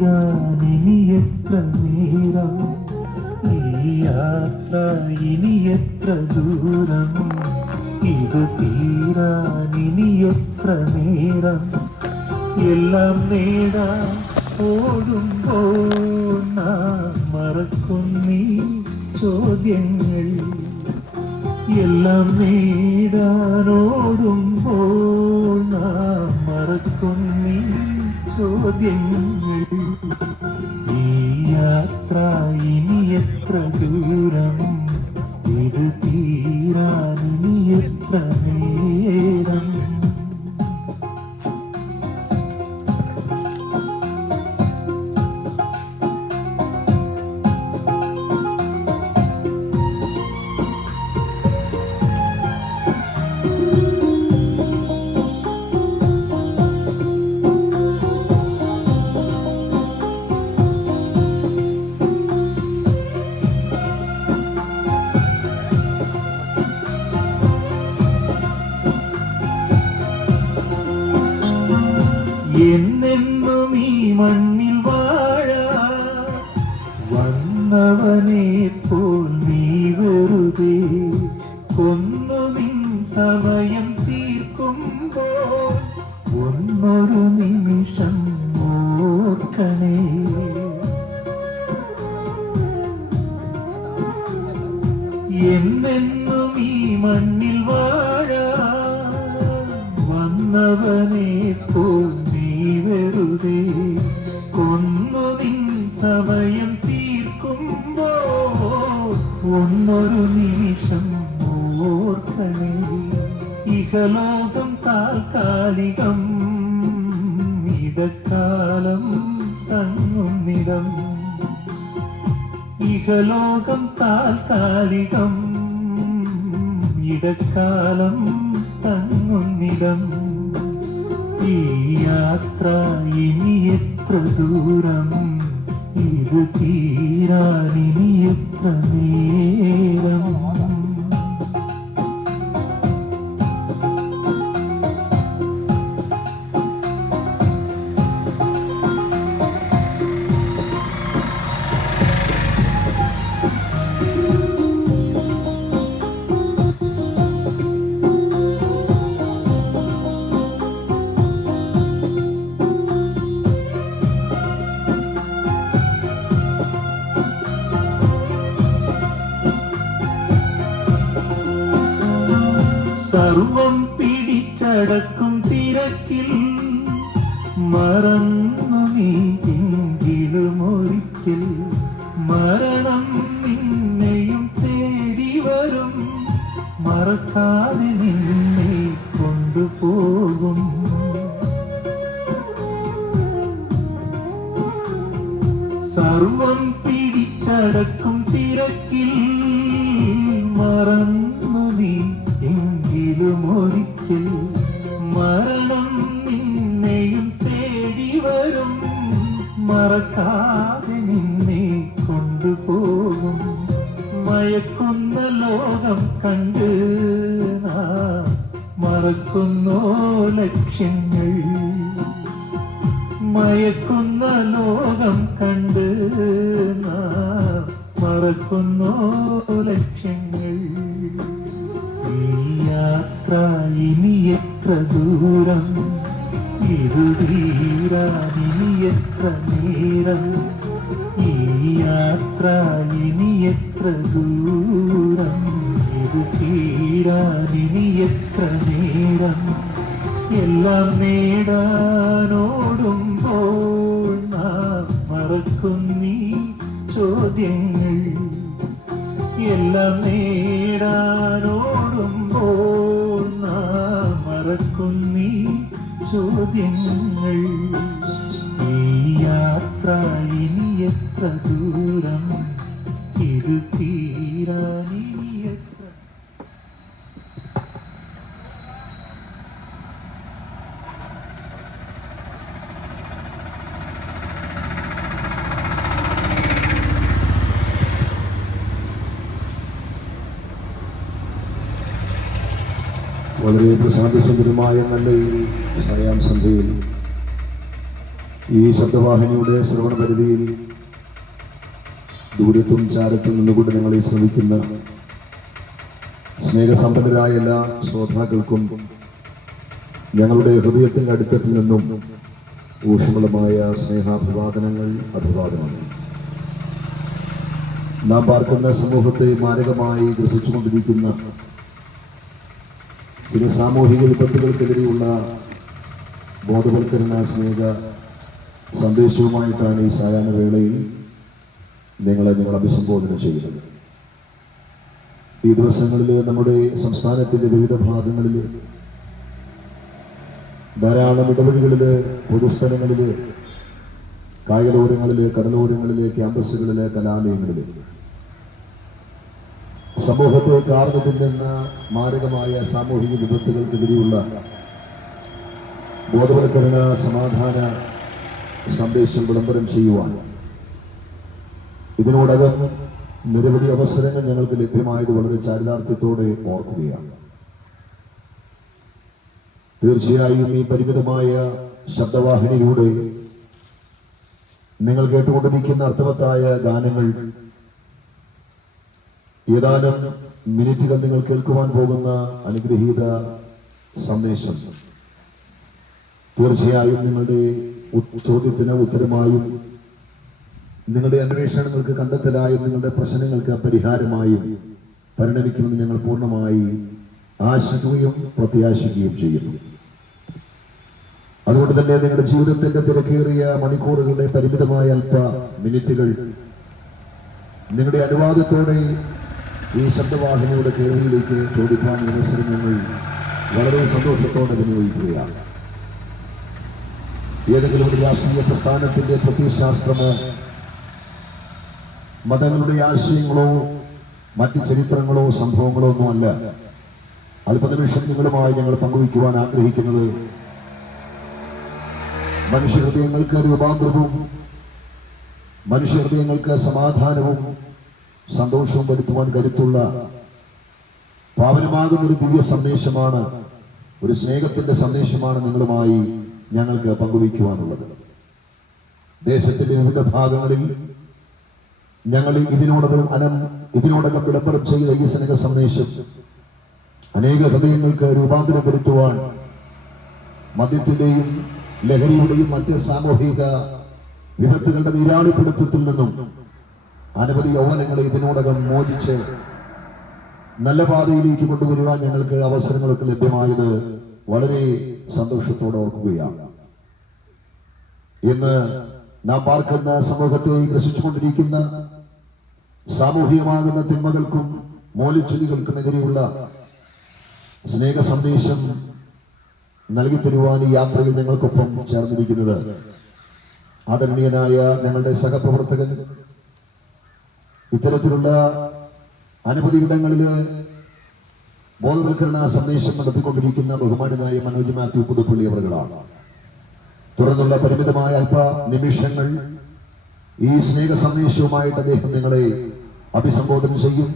തീരാനിനി എത്ര നേരം, ഈ യാത്ര ഇനി എത്ര ദൂരം, ഇത് തീരാനിനി എത്ര നേരം. എല്ലാം നേടാൻ ഓടുമ്പോൾ നാം മറക്കുന്നീ ചോദ്യങ്ങൾ. എല്ലാം നേടാനോടുമ്പോൾ നാം മറക്കുന്നീ ചോദ്യങ്ങൾ. ഈ യാത്ര ഇനി എത്ര ദൂരം, ഇത് തീരാനിനി എത്ര നേരം. എന്നെന്നും ഈ മണ്ണിൽ വാഴാൻ വന്നവനെ പോൽ നീ വെറുതെ കൊന്നു നിൻ സമയം തീർക്കുമ്പോൾ ഒന്നൊരു നിമിഷം ഓർക്കണേ. എന്നെന്നും ഈ മണ്ണിൽ വാഴാൻ വന്നവനെ പോൽ വെറുതെ കൊന്നു നിൻ സമയം തീർക്കുമ്പോൾ ഒന്നൊരു നിമിഷം ഓർക്കണേ. ഇഹലോകം താൽക്കാലികം, ഇടക്കാലം തങ്ങുന്നിടം. ഇഹലോകം താൽക്കാലികം, ഇടക്കാലം തങ്ങുന്നിടം. ഈ യാത്ര ഇനി എത്ര ദൂരം, ഇത് തീരാനിനി എത്ര നേരം. സർവം പിടിച്ചടക്കും തിരക്കിൽ മറന്നു നീയെങ്കിലും ഒരിക്കൽ മരണം നിന്നെയും തേടി വരും. മറക്കാതെ നിന്നെ കൊണ്ടുപോകും. സർവം പിടിച്ചടക്കും തിരക്കിൽ മറന്നു നീ ഒരിക്കൽ മരണം നിന്നെയും തേടി വരും. മറക്കാതെ നിന്നെ കൊണ്ടുപോകും. മയക്കുന്ന ലോകം കണ്ട് മറക്കുന്നോ ലക്ഷ്യങ്ങൾ. മയക്കുന്ന ലോകം കണ്ട് മറക്കുന്നോ ലക്ഷ്യങ്ങൾ. യാത്ര ഇനി എത്ര ദൂരം, ഇത് തീരാനിനി എത്ര നേരം. ഈ യാത്ര ഇനി എത്ര ദൂരം, ഇത് തീരാനിനി എത്ര നേരം. എല്ലാം നേടാനോടുമ്പോൾ നാം മറക്കുന്നീ ചോദ്യങ്ങൾ. എല്ലാം നേടാനോടുമ്പോൾ നാം മറക്കുന്നീ ചോദ്യങ്ങൾ. ഈ യാത്ര ഇനി എത്ര ദൂരം, ഇത് തീരാനിനി എത്ര. വളരെ പ്രശാന്തസുന്ദരമായ നല്ല ഈ സായാഹ്ന സന്ധ്യയിൽ ഈ ശബ്ദവാഹിനിയുടെ ശ്രവണ പരിധിയിൽ ദൂരത്തും ചാരത്തും നിന്നുകൊണ്ട് ഞങ്ങളെ ശ്രമിക്കുന്ന സ്നേഹസമ്പന്നരായ എല്ലാ ശ്രോതാക്കൾക്കും ഞങ്ങളുടെ ഹൃദയത്തിൻ്റെ അടിത്തട്ടിൽ നിന്നും ഊഷ്മളമായ സ്നേഹാഭിവാദനങ്ങൾ അഭിവാദനങ്ങൾ. നാം പാർക്കുന്ന സമൂഹത്തെ മാരകമായി ഗ്രസിച്ചുകൊണ്ടിരിക്കുന്ന ചില സാമൂഹിക വിപത്തുകൾക്കെതിരെയുള്ള ബോധവൽക്കരണ സ്നേഹ സന്ദേശവുമായിട്ടാണ് ഈ സായാഹ്ന വേളയിൽ നിങ്ങൾ അഭിസംബോധന ചെയ്യുന്നത്. ഈ ദിവസങ്ങളിൽ നമ്മുടെ സംസ്ഥാനത്തിൻ്റെ വിവിധ ഭാഗങ്ങളിൽ ധാരാളം ഇടവഴികളിൽ, പൊതുസ്ഥലങ്ങളിൽ, കായലോരങ്ങളിൽ, കടലോരങ്ങളിൽ, ക്യാമ്പസുകളിൽ, കലാലയങ്ങളിൽ സമൂഹത്തെ കാർന്നു തിന്നുന്ന മാരകമായ സാമൂഹിക വിപത്തുകൾക്കെതിരെയുള്ള ബോധവൽക്കരണ സമാധാന സന്ദേശം വിളംബരം ചെയ്യുവാൻ ഇതിനോടകം നിരവധി അവസരങ്ങൾ ഞങ്ങൾക്ക് ലഭ്യമായത് വളരെ ചാരിതാർത്ഥ്യത്തോടെ ഓർക്കുകയാണ്. തീർച്ചയായും ഈ പരിമിതമായ ശബ്ദവാഹിനിയിലൂടെ നിങ്ങൾ കേട്ടുകൊണ്ടിരിക്കുന്ന അർത്ഥവത്തായ ഗാനങ്ങൾ ഏതാനും മിനിറ്റുകൾ നിങ്ങൾ കേൾക്കുവാൻ പോകുന്ന അനുഗ്രഹീത സന്ദേശം തീർച്ചയായും നിങ്ങളുടെ ചോദ്യത്തിന് ഉത്തരമായും, നിങ്ങളുടെ അന്വേഷണങ്ങൾക്ക് കണ്ടെത്തലായും, നിങ്ങളുടെ പ്രശ്നങ്ങൾക്ക് പരിഹാരമായും പരിണമിക്കുമെന്ന് ഞങ്ങൾ പൂർണ്ണമായി ആശിക്കുകയും പ്രത്യാശിക്കുകയും ചെയ്യുന്നു. അതുകൊണ്ട് തന്നെ നിങ്ങളുടെ ജീവിതത്തിന്റെ തിരക്കേറിയ മണിക്കൂറുകളുടെ പരിമിതമായ അല്പ മിനിറ്റുകൾ നിങ്ങളുടെ അനുവാദത്തോടെ ഈ ശബ്ദവാഹിനിയുടെ കേൾവിയിലേക്ക് ചോദിക്കാൻ അവസരം ഞങ്ങൾ വളരെ സന്തോഷത്തോടെ വിനിയോഗിക്കുകയാണ്. ഏതെങ്കിലും ഒരു രാഷ്ട്രീയ പ്രസ്ഥാനത്തിന്റെ പ്രത്യയശാസ്ത്രമോ മതങ്ങളുടെ ആശയങ്ങളോ മറ്റ് ചരിത്രങ്ങളോ സംഭവങ്ങളോ ഒന്നുമല്ല അല്പനിമിഷം നിങ്ങളുമായി ഞങ്ങൾ പങ്കുവയ്ക്കുവാൻ ആഗ്രഹിക്കുന്നത് മനുഷ്യഹൃദയങ്ങൾക്ക് രൂപാന്തരവും മനുഷ്യഹൃദയങ്ങൾക്ക് സമാധാനവും സന്തോഷവും വരുത്തുവാൻ കരുത്തുള്ള പാവനമാകുന്ന ഒരു ദിവ്യ സന്ദേശമാണ്, ഒരു സ്നേഹത്തിന്റെ സന്ദേശമാണ് നിങ്ങളുമായി ഞങ്ങൾക്ക് പങ്കുവയ്ക്കുവാനുള്ളത്. ദേശത്തിന്റെ വിവിധ ഭാഗങ്ങളിൽ ഞങ്ങൾ ഇതിനോടകം വിളംബരം ചെയ്ത ഈ സ്നേഹ സന്ദേശം അനേക ഹൃദയങ്ങൾക്ക് രൂപാന്തരം വരുത്തുവാൻ മദ്യത്തിന്റെയും ലഹരിയുടെയും മറ്റ് സാമൂഹിക വിപത്തുകളുടെ നീരാളിപ്പിടുത്തത്തിൽ നിന്നും അനവധി യൗവനങ്ങളെ ഇതിനോടകം മോചിച്ച് നല്ല പാതയിലേക്ക് കൊണ്ടുവരുവാൻ ഞങ്ങൾക്ക് അവസരങ്ങളൊക്കെ ലഭ്യമായത് വളരെ സന്തോഷത്തോടെ ഓർക്കുകയാണ്. ഇന്ന് നാം പാർക്കുന്ന സമൂഹത്തെ ഗ്രസിച്ചുകൊണ്ടിരിക്കുന്ന സാമൂഹികമാകുന്ന തിന്മകൾക്കും മൂലച്ചുതികൾക്കുമെതിരെയുള്ള സ്നേഹ സന്ദേശം നൽകി തരുവാൻ ഈ യാത്രയിൽ ഞങ്ങൾക്കൊപ്പം ചേർന്നിരിക്കുന്നത് ആദരണീയനായ ഞങ്ങളുടെ സഹപ്രവർത്തകൻ, ഇത്തരത്തിലുള്ള അനവധി ഇടങ്ങളിൽ ബോധവൽക്കരണ സന്ദേശം നടത്തിക്കൊണ്ടിരിക്കുന്ന ബഹുമാനനായ മനോജ് മാത്യു പുതുപ്പള്ളി അവറുകളാണ്. തുടർന്നുള്ള പരിമിതമായ അല്പ നിമിഷങ്ങൾ ഈ സ്നേഹ സന്ദേശവുമായിട്ട് അദ്ദേഹം നിങ്ങളെ അഭിസംബോധന ചെയ്യും.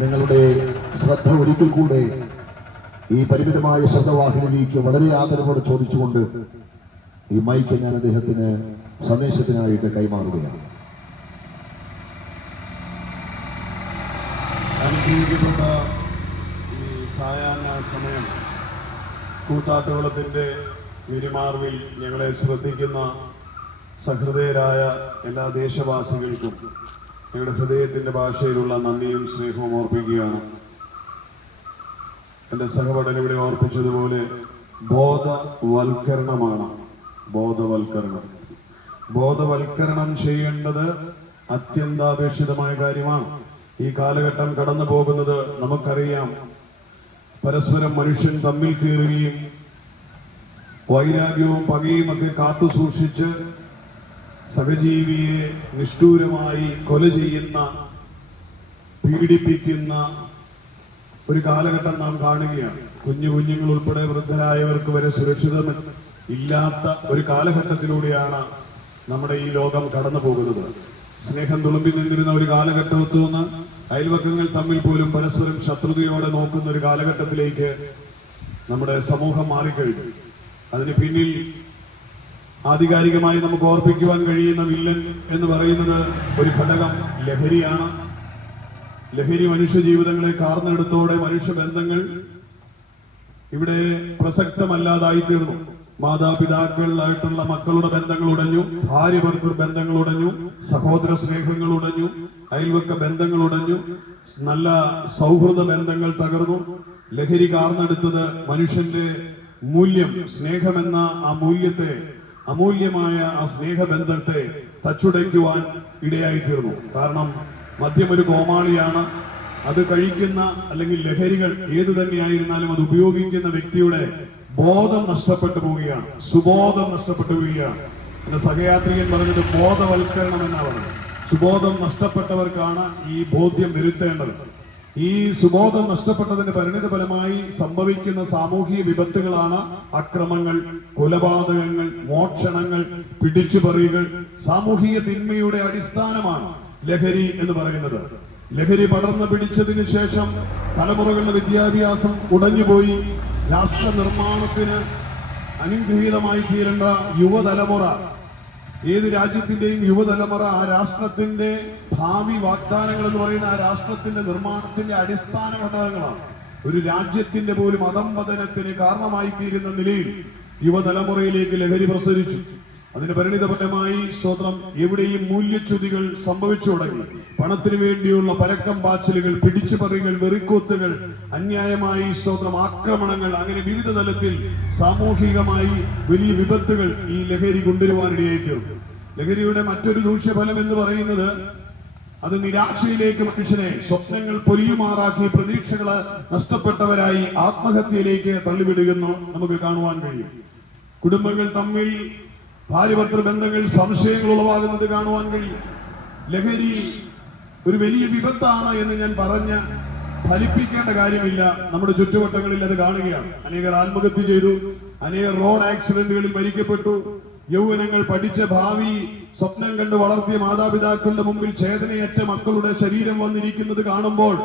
നിങ്ങളുടെ ശ്രദ്ധ ഒരിക്കൽ കൂടെ ഈ പരിമിതമായ ശബ്ദവാഹിനിയിലേക്ക് വളരെ ആദരവോടെ ചോദിച്ചുകൊണ്ട് ഈ മൈക്ക് ഞാൻ അദ്ദേഹത്തിന് സന്ദേശത്തിനായിട്ട് കൈമാറുകയാണ്. അനുഗ്രഹിക്കപ്പെട്ട ഈ സായാഹ്ന സമയം കൂത്താട്ടുകുളത്തിൻ്റെ പെരുമാറിൽ ഞങ്ങളെ ശ്രദ്ധിക്കുന്ന സഹൃദയരായ എല്ലാ ദേശവാസികൾക്കും ഞങ്ങളുടെ ഹൃദയത്തിൻ്റെ ഭാഷയിലുള്ള നന്ദിയും സ്നേഹവും ഓർപ്പിക്കുകയാണ്. എൻ്റെ സഹപഠനം ഇവിടെ ഓർപ്പിച്ചതുപോലെ ബോധവൽക്കരണമാണ്. ബോധവൽക്കരണം ചെയ്യേണ്ടത് അത്യന്താപേക്ഷിതമായ കാര്യമാണ്. ഈ കാലഘട്ടം കടന്നു പോകുന്നത് നമുക്കറിയാം. പരസ്പരം മനുഷ്യൻ തമ്മിൽ കയറുകയും വൈരാഗ്യവും പകയും ഒക്കെ കാത്തു സൂക്ഷിച്ച് സഹജീവിയെ നിഷ്ഠൂരമായി കൊല ചെയ്യുന്ന, പീഡിപ്പിക്കുന്ന ഒരു കാലഘട്ടം നാം കാണുകയാണ്. കുഞ്ഞുങ്ങൾ ഉൾപ്പെടെ വൃദ്ധരായവർക്ക് വരെ സുരക്ഷിതം ഇല്ലാത്ത ഒരു കാലഘട്ടത്തിലൂടെയാണ് നമ്മുടെ ഈ ലോകം കടന്നു പോകുന്നത്. സ്നേഹം തുളുമ്പി നിന്നിരുന്ന ഒരു കാലഘട്ടത്തു നിന്ന് അയൽവക്കങ്ങൾ തമ്മിൽ പോലും പരസ്പരം ശത്രുതയോടെ നോക്കുന്ന ഒരു കാലഘട്ടത്തിലേക്ക് നമ്മുടെ സമൂഹം മാറിക്കഴിഞ്ഞു. അതിന് പിന്നിൽ ആധികാരികമായി നമുക്ക് ഓർപ്പിക്കുവാൻ കഴിയുന്ന വില്ലൻ എന്ന് പറയുന്നത് ഒരു ഘടകം ലഹരിയാണ്. ലഹരി മനുഷ്യ ജീവിതങ്ങളെ കാർന്നെടുത്തോടെ മനുഷ്യബന്ധങ്ങൾ ഇവിടെ പ്രസക്തമല്ലാതായി തീർന്നു. മാതാപിതാക്കളായിട്ടുള്ള മക്കളുടെ ബന്ധങ്ങൾ ഉടഞ്ഞു, ഭാര്യ ഭർത്തൃ ബന്ധങ്ങൾ ഉടഞ്ഞു, സഹോദര സ്നേഹങ്ങൾ ഉടഞ്ഞു, അയൽവക്ക ബന്ധങ്ങൾ ഉടഞ്ഞു, നല്ല സൗഹൃദ ബന്ധങ്ങൾ തകർന്നു. ലഹരി കാർന്നെടുത്തത് മനുഷ്യന്റെ മൂല്യം, സ്നേഹമെന്ന ആ മൂല്യത്തെ, അമൂല്യമായ ആ സ്നേഹബന്ധത്തെ തച്ചുടയ്ക്കുവാൻ ഇടയായി തീർന്നു. കാരണം മദ്യം ഒരു കോമാളിയാണ്. അത് കഴിക്കുന്ന അല്ലെങ്കിൽ ലഹരികൾ ഏത് തന്നെയായിരുന്നാലും അത് ഉപയോഗിക്കുന്ന വ്യക്തിയുടെ ബോധം നഷ്ടപ്പെട്ടു പോവുകയാണ്, സുബോധം നഷ്ടപ്പെട്ടു പോവുകയാണ്. എന്റെ സഹയാത്രികൻ പറഞ്ഞത് ബോധവൽക്കരണം എന്നാണ് പറഞ്ഞത്. സുബോധം നഷ്ടപ്പെട്ടവർക്കാണ് ഈ ബോധ്യം വരുത്തേണ്ടത്. ഈ സുബോധം നഷ്ടപ്പെട്ടതിന്റെ പരിണിത ഫലമായി സംഭവിക്കുന്ന സാമൂഹിക വിപത്തുകളാണ് അക്രമങ്ങൾ, കൊലപാതകങ്ങൾ, മോഷണങ്ങൾ, പിടിച്ചുപറികൾ. സാമൂഹിക തിന്മയുടെ അടിസ്ഥാനമാണ് ലഹരി എന്ന് പറയുന്നത്. ലഹരി പടർന്നു പിടിച്ചതിന് ശേഷം തലമുറകളുടെ വിദ്യാഭ്യാസം ഉടഞ്ഞുപോയി. രാഷ്ട്ര നിർമ്മാണത്തിന് അനുഗ്രഹീതമായി തീരേണ്ട യുവതലമുറ, ഏത് രാജ്യത്തിന്റെയും യുവതലമുറ ആ രാഷ്ട്രത്തിന്റെ ഭാവി വാഗ്ദാനങ്ങൾ എന്ന് പറയുന്ന ആ രാഷ്ട്രത്തിന്റെ നിർമ്മാണത്തിന്റെ അടിസ്ഥാന ഘടകങ്ങളാണ്. ഒരു രാജ്യത്തിന്റെ പോലും അധംപതനത്തിന് കാരണമായി തീരുന്ന നിലയിൽ യുവതലമുറയിലേക്ക് ലഹരി പ്രസരിച്ചു. അതിന് പരിണിതഫലമായി സ്തോത്രം എവിടെയും മൂല്യച്യുതികൾ സംഭവിച്ചു തുടങ്ങി. പണത്തിനു വേണ്ടിയുള്ള പരക്കം പാച്ചിലുകൾ, പിടിച്ചുപറികൾ, വെറിക്കൂത്തുകൾ, അന്യായമായി സ്തോത്രം ആക്രമണങ്ങൾ, അങ്ങനെ വിവിധ തലത്തിൽ സാമൂഹികമായി വലിയ വിപത്തുകൾ ഈ ലഹരി കൊണ്ടുവരുവാനിടയായി തീർന്നു. ലഹരിയുടെ മറ്റൊരു ദൂഷ്യഫലം എന്ന് പറയുന്നത് അത് നിരാശയിലേക്ക് മനുഷ്യനെ സ്വപ്നങ്ങൾ പൊലിയുമാറാക്കി പ്രതീക്ഷകള് നഷ്ടപ്പെട്ടവരായി ആത്മഹത്യയിലേക്ക് തള്ളിവിടുന്നു നമുക്ക് കാണുവാൻ കഴിയും. കുടുംബങ്ങൾ തമ്മിൽ, ഭാര്യഭർത്തൃ ബന്ധങ്ങൾ സംശയങ്ങൾ ഉളവാകുന്നത് കാണുവാൻ കഴിയും. ലഹരി ഒരു വലിയ വിപത്താണ് എന്ന് ഞാൻ പറഞ്ഞ് ഫലിപ്പിക്കേണ്ട കാര്യമില്ല. നമ്മുടെ ചുറ്റുവട്ടങ്ങളിൽ അത് കാണുകയാണ്. അനേകർ ആത്മഹത്യ ചെയ്തു, അനേകർ റോഡ് ആക്സിഡന്റുകളിൽ മരിക്കപ്പെട്ടു. യൗവനങ്ങൾ പഠിച്ച ഭാവി സ്വപ്നം കണ്ട് വളർത്തിയ മാതാപിതാക്കളുടെ മുമ്പിൽ ചേതനയേറ്റ മക്കളുടെ ശരീരം വന്നിരിക്കുന്നത് കാണുമ്പോൾ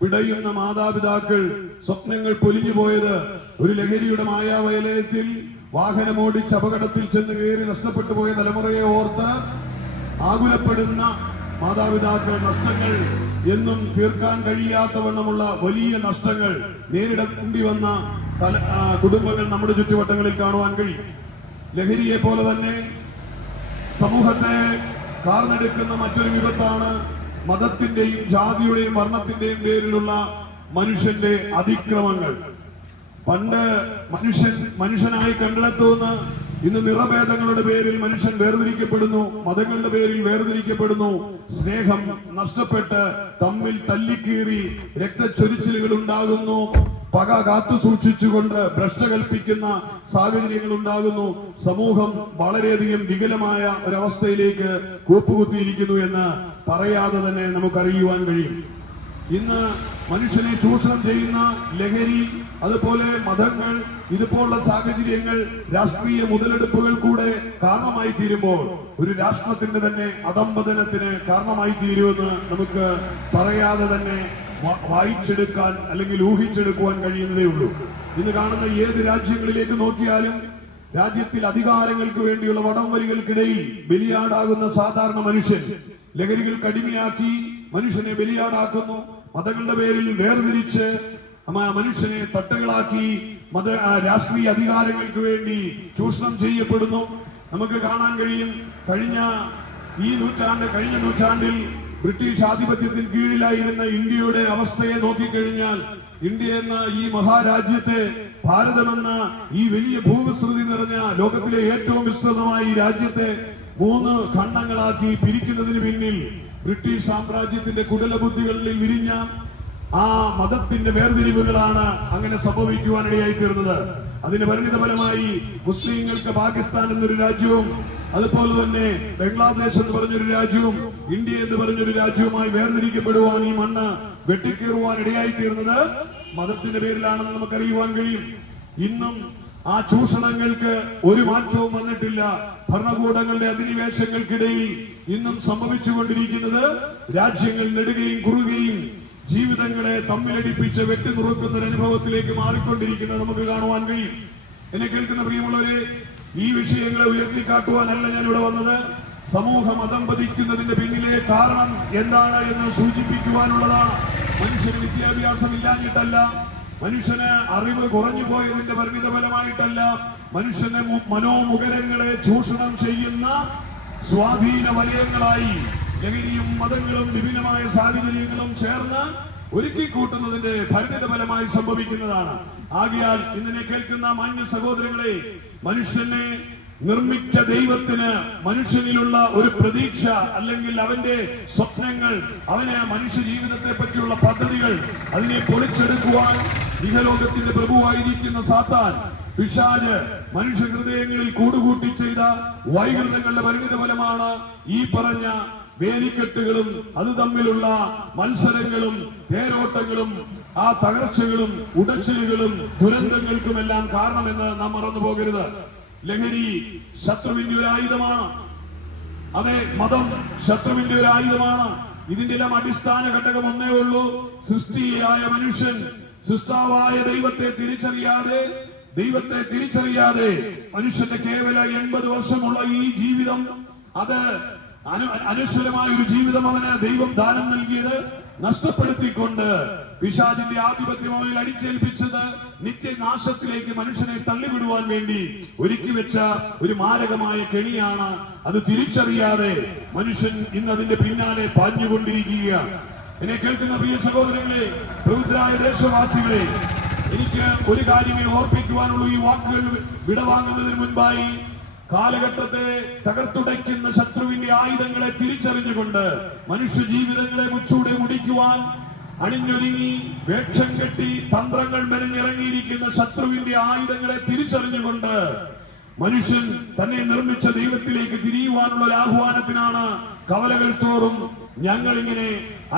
പിടയുന്ന മാതാപിതാക്കൾ, സ്വപ്നങ്ങൾ പൊലിഞ്ഞു പോയത് ഒരു ലഹരിയുടെ മായാവലയത്തിൽ വാഹനമോടിച്ച് അപകടത്തിൽ ചെന്ന് കയറി നഷ്ടപ്പെട്ടു പോയ തലമുറയെ ഓർത്ത് ആകുലപ്പെടുന്ന മാതാപിതാക്കൾ, നഷ്ടങ്ങൾ എന്നും തീർക്കാൻ കഴിയാത്തവണ്ണമുള്ള വലിയ നഷ്ടങ്ങൾ നേരിടേണ്ടി വന്ന കുടുംബങ്ങൾ നമ്മുടെ ചുറ്റുവട്ടങ്ങളിൽ കാണുവാൻ കഴിയും. ലഹരിയെ പോലെ തന്നെ സമൂഹത്തെ കാർന്നെടുക്കുന്ന മറ്റൊരു വിപത്താണ് മതത്തിന്റെയും ജാതിയുടെയും വർണ്ണത്തിന്റെയും പേരിലുള്ള മനുഷ്യന്റെ അതിക്രമങ്ങൾ. പണ്ട് മനുഷ്യനായി കണ്ടെത്തുന്ന ഇന്ന് നിറഭേദങ്ങളുടെ പേരിൽ മനുഷ്യൻ വേർതിരിക്കപ്പെടുന്നു, മതങ്ങളുടെ പേരിൽ വേർതിരിക്കപ്പെടുന്നു. സ്നേഹം നഷ്ടപ്പെട്ട് തമ്മിൽ തല്ലിക്കീറി രക്തച്ചൊരിച്ചിലുകൾ ഉണ്ടാകുന്നു. പക കാത്തു സൂക്ഷിച്ചുകൊണ്ട് ഭ്രഷ്ട കൽപ്പിക്കുന്ന സാഹചര്യങ്ങൾ ഉണ്ടാകുന്നു. സമൂഹം വളരെയധികം വികലമായ ഒരവസ്ഥയിലേക്ക് കൂപ്പുകുത്തിയിരിക്കുന്നു എന്ന് പറയാതെ തന്നെ നമുക്കറിയുവാൻ കഴിയും. ഇന്ന് മനുഷ്യനെ ചൂഷണം ചെയ്യുന്ന ലഹരി, അതുപോലെ മതങ്ങൾ, ഇതുപോലുള്ള സാഹചര്യങ്ങൾ, രാഷ്ട്രീയ മുതലെടുപ്പുകൾ കൂടെ കാരണമായി തീരുമ്പോൾ ഒരു രാഷ്ട്രത്തിന്റെ തന്നെ അധംപതനത്തിന് കാരണമായി തീരുമെന്ന് നമുക്ക് പറയാതെ തന്നെ വായിച്ചെടുക്കാൻ അല്ലെങ്കിൽ ഊഹിച്ചെടുക്കുവാൻ കഴിയുന്നതേ ഉള്ളൂ. ഇന്ന് കാണുന്ന ഏത് രാജ്യങ്ങളിലേക്ക് നോക്കിയാലും രാജ്യത്തിൽ അധികാരങ്ങൾക്ക് വേണ്ടിയുള്ള വടംവലികൾക്കിടയിൽ ബലിയാടാകുന്ന സാധാരണ മനുഷ്യൻ ലഹരികൾ കടിമയാക്കി മനുഷ്യനെ ബലിയാടാക്കുന്നു. മതങ്ങളുടെ പേരിൽ വേർതിരിച്ച് മനുഷ്യനെ തട്ടുകളാക്കി രാഷ്ട്രീയ അധികാരങ്ങൾക്ക് വേണ്ടി ചൂഷണം ചെയ്യപ്പെടുന്നു. നമുക്ക് കാണാൻ കഴിയും. കഴിഞ്ഞ നൂറ്റാണ്ടിൽ ബ്രിട്ടീഷ് ആധിപത്യത്തിന് കീഴിലായിരുന്ന ഇന്ത്യയുടെ അവസ്ഥയെ നോക്കിക്കഴിഞ്ഞാൽ, ഇന്ത്യ എന്ന ഈ മഹാരാജ്യത്തെ, ഭാരതമെന്ന ഈ വലിയ ഭൂവിസ്തൃതി നിറഞ്ഞ ലോകത്തിലെ ഏറ്റവും വിസ്തൃതമായ ഈ രാജ്യത്തെ 3 ഖണ്ഡങ്ങളാക്കി പിരിക്കുന്നതിന് പിന്നിൽ ബ്രിട്ടീഷ് സാമ്രാജ്യത്തിന്റെ കുടലബുദ്ധികളിൽ വിരിഞ്ഞ ആ മതത്തിന്റെ വേർതിരിവുകളാണ് അങ്ങനെ സംഭവിക്കുവാനിടയായി തീർന്നത്. അതിന് പരിണിത ഫലമായി മുസ്ലിങ്ങൾക്ക് പാകിസ്ഥാൻ എന്നൊരു രാജ്യവും, അതുപോലെ തന്നെ ബംഗ്ലാദേശ് എന്ന് പറഞ്ഞൊരു രാജ്യവും, ഇന്ത്യ എന്ന് പറഞ്ഞൊരു രാജ്യവുമായി വേർതിരിക്കപ്പെടുവാൻ, ഈ മണ്ണ് വെട്ടിക്കേറുവാൻ ഇടയായി തീർന്നത് മതത്തിന്റെ പേരിലാണെന്ന് നമുക്കറിയുവാൻ കഴിയും. ഇന്നും ആ ചൂഷണങ്ങൾക്ക് ഒരു മാറ്റവും വന്നിട്ടില്ല. ഭരണകൂടങ്ങളുടെ അധിനിവേശങ്ങൾക്കിടയിൽ ഇന്നും സംഭവിച്ചുകൊണ്ടിരിക്കുന്നത് രാജ്യങ്ങൾ നെടുകയും കുറുകയും ജീവിതങ്ങളെ തമ്മിലടിപ്പിച്ച് വെട്ടിനുറുക്കുന്ന ഒരു അനുഭവത്തിലേക്ക് മാറിക്കൊണ്ടിരിക്കുന്നത് നമുക്ക് കാണുവാൻ കഴിയും. എന്നെ കേൾക്കുന്ന പ്രിയമുള്ളവരെ, ഈ വിഷയങ്ങളെ ഉയർത്തിക്കാട്ടുവാനല്ല ഞാൻ ഇവിടെ വന്നത്. സമൂഹം അധംപതിക്കുന്നതിന്റെ പിന്നിലെ കാരണം എന്താണ് എന്ന് സൂചിപ്പിക്കുവാനുള്ളതാണ്. മനുഷ്യന് വിദ്യാഭ്യാസം ഇല്ലാഞ്ഞിട്ടല്ല, മനുഷ്യന് അറിവ് കുറഞ്ഞു പോയതിന്റെ പരിണിത ഫലമായിട്ടല്ല, മനുഷ്യന്റെ മനോമുഖരങ്ങളെ ചൂഷണം ചെയ്യുന്ന സ്വാധീന വലയങ്ങളായി ലഹരിയും മതങ്ങളും വിഭിന്നമായ സാഹചര്യങ്ങളും ചേർന്ന് ഒരുക്കി കൂട്ടുന്നതിന്റെ പരിണിത ഫലമായി സംഭവിക്കുന്നതാണ്. ആകയാൽ ഇന്നിനെ കേൾക്കുന്ന മാന്യ സഹോദരങ്ങളെ, മനുഷ്യനെ നിർമ്മിച്ച ദൈവത്തിന് മനുഷ്യനിലുള്ള ഒരു പ്രതീക്ഷ അല്ലെങ്കിൽ അവന്റെ സ്വപ്നങ്ങൾ, അവന് മനുഷ്യ ജീവിതത്തെ പറ്റിയുള്ള പദ്ധതികൾ, അതിനെ പൊളിച്ചെടുക്കുവാൻ ഇഹലോകത്തിന്റെ പ്രഭുവായിരിക്കുന്ന സാത്താൻ, പിശാച് മനുഷ്യ ഹൃദയങ്ങളിൽ കൂടുകൂട്ടി ചെയ്ത വൈകൃതങ്ങളുടെ പരിണിത ഫലമാണ് ഈ പറഞ്ഞ വേലിക്കെട്ടുകളും അത് തമ്മിലുള്ള മത്സരങ്ങളും തേരോട്ടങ്ങളും ആ തകർച്ചകളും ഉടച്ചിലുകളും ദുരന്തങ്ങൾക്കുമെല്ലാം കാരണമെന്ന് നാം മറന്നു പോകരുത്. ലഹരി ശത്രുവിന്റെ ഒരു ആയുധമാണ്. അതെ, മതം ശത്രുവിന്റെ ഒരു ആയുധമാണ്. ഇതിന്റെ എല്ലാം അടിസ്ഥാന ഘടകം ഒന്നേ ഉള്ളൂ. സൃഷ്ടിയായ മനുഷ്യൻ സൃഷ്ടാവായ ദൈവത്തെ തിരിച്ചറിയാതെ മനുഷ്യന്റെ കേവല 80 വർഷമുള്ള ഈ ജീവിതം, അത് അനശ്വരമായ ഒരു ജീവിതം അവന് ദൈവം ദാനം നൽകിയത് നഷ്ടപ്പെടുത്തിക്കൊണ്ട് പിശാചിന്റെ ആധിപത്യം അവനിൽ അടിച്ചേൽപ്പിച്ചത് നിത്യനാശത്തിലേക്ക് മനുഷ്യനെ തള്ളിവിടുവാൻ വേണ്ടി ഒരുക്കി വെച്ച ഒരു മാരകമായ കെണിയാണ്. അത് തിരിച്ചറിയാതെ മനുഷ്യൻ ഇന്ന് അതിന്റെ പിന്നാലെ പാഞ്ഞുകൊണ്ടിരിക്കുകയാണ്. എന്നെ കേൾക്കുന്ന പ്രിയ സഹോദരങ്ങളെ, പ്രബുദ്ധരായ ദേശവാസികളെ, എനിക്ക് ഒരു കാര്യമേ ഓർപ്പിക്കുവാനുള്ളൂ. ഈ വാക്കുകൾ വിടവാങ്ങുന്നതിന് മുൻപായി കാലഘട്ടത്തെ തകർത്തുടയ്ക്കുന്ന ശത്രുവിന്റെ ആയുധങ്ങളെ തിരിച്ചറിഞ്ഞുകൊണ്ട് മനുഷ്യ ജീവിതങ്ങളെ മുച്ചൂടെ മുടിക്കുവാൻ അണിഞ്ഞൊരുങ്ങി വേഷം കെട്ടി തന്ത്രങ്ങൾ മെനഞ്ഞിറങ്ങിയിരിക്കുന്ന ശത്രുവിന്റെ ആയുധങ്ങളെ തിരിച്ചറിഞ്ഞുകൊണ്ട് മനുഷ്യൻ തന്നെ നിർമ്മിച്ച ദൈവത്തിലേക്ക് തിരിയുവാനുള്ള ഒരു ആഹ്വാനത്തിനാണ് കവലകൾ തോറും ഞങ്ങൾ ഇങ്ങനെ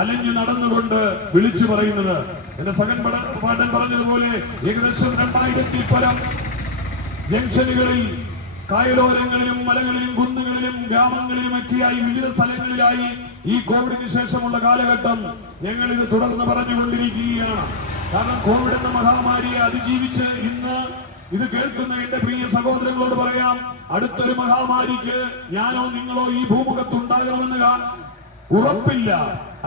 അലഞ്ഞു നടന്നുകൊണ്ട് വിളിച്ചു പറയുന്നത്. എന്റെ സഹൻ പാടൻ പറഞ്ഞതുപോലെ ഏകദേശം 2000-ൽ പരം ജംഗ്ഷനുകളിൽ, കായലോരങ്ങളിലും മലകളിലും കുന്നുകളിലും ഗ്രാമങ്ങളിലും ഒക്കെയായി വിവിധ സ്ഥലങ്ങളിലായി ഈ കോവിഡിന് ശേഷമുള്ള കാലഘട്ടം ഞങ്ങൾ ഇത് തുടർന്ന് പറഞ്ഞുകൊണ്ടിരിക്കുകയാണ്. കാരണം കോവിഡ് എന്ന മഹാമാരിയെ അതിജീവിച്ച് ഇന്ന് ഇത് കേൾക്കുന്ന എന്റെ പ്രിയ സഹോദരങ്ങളോട് പറയാം, അടുത്തൊരു മഹാമാരിക്ക് ഞാനോ നിങ്ങളോ ഈ ഭൂമുഖത്തുണ്ടാകണമെന്ന് ഉറപ്പില്ല.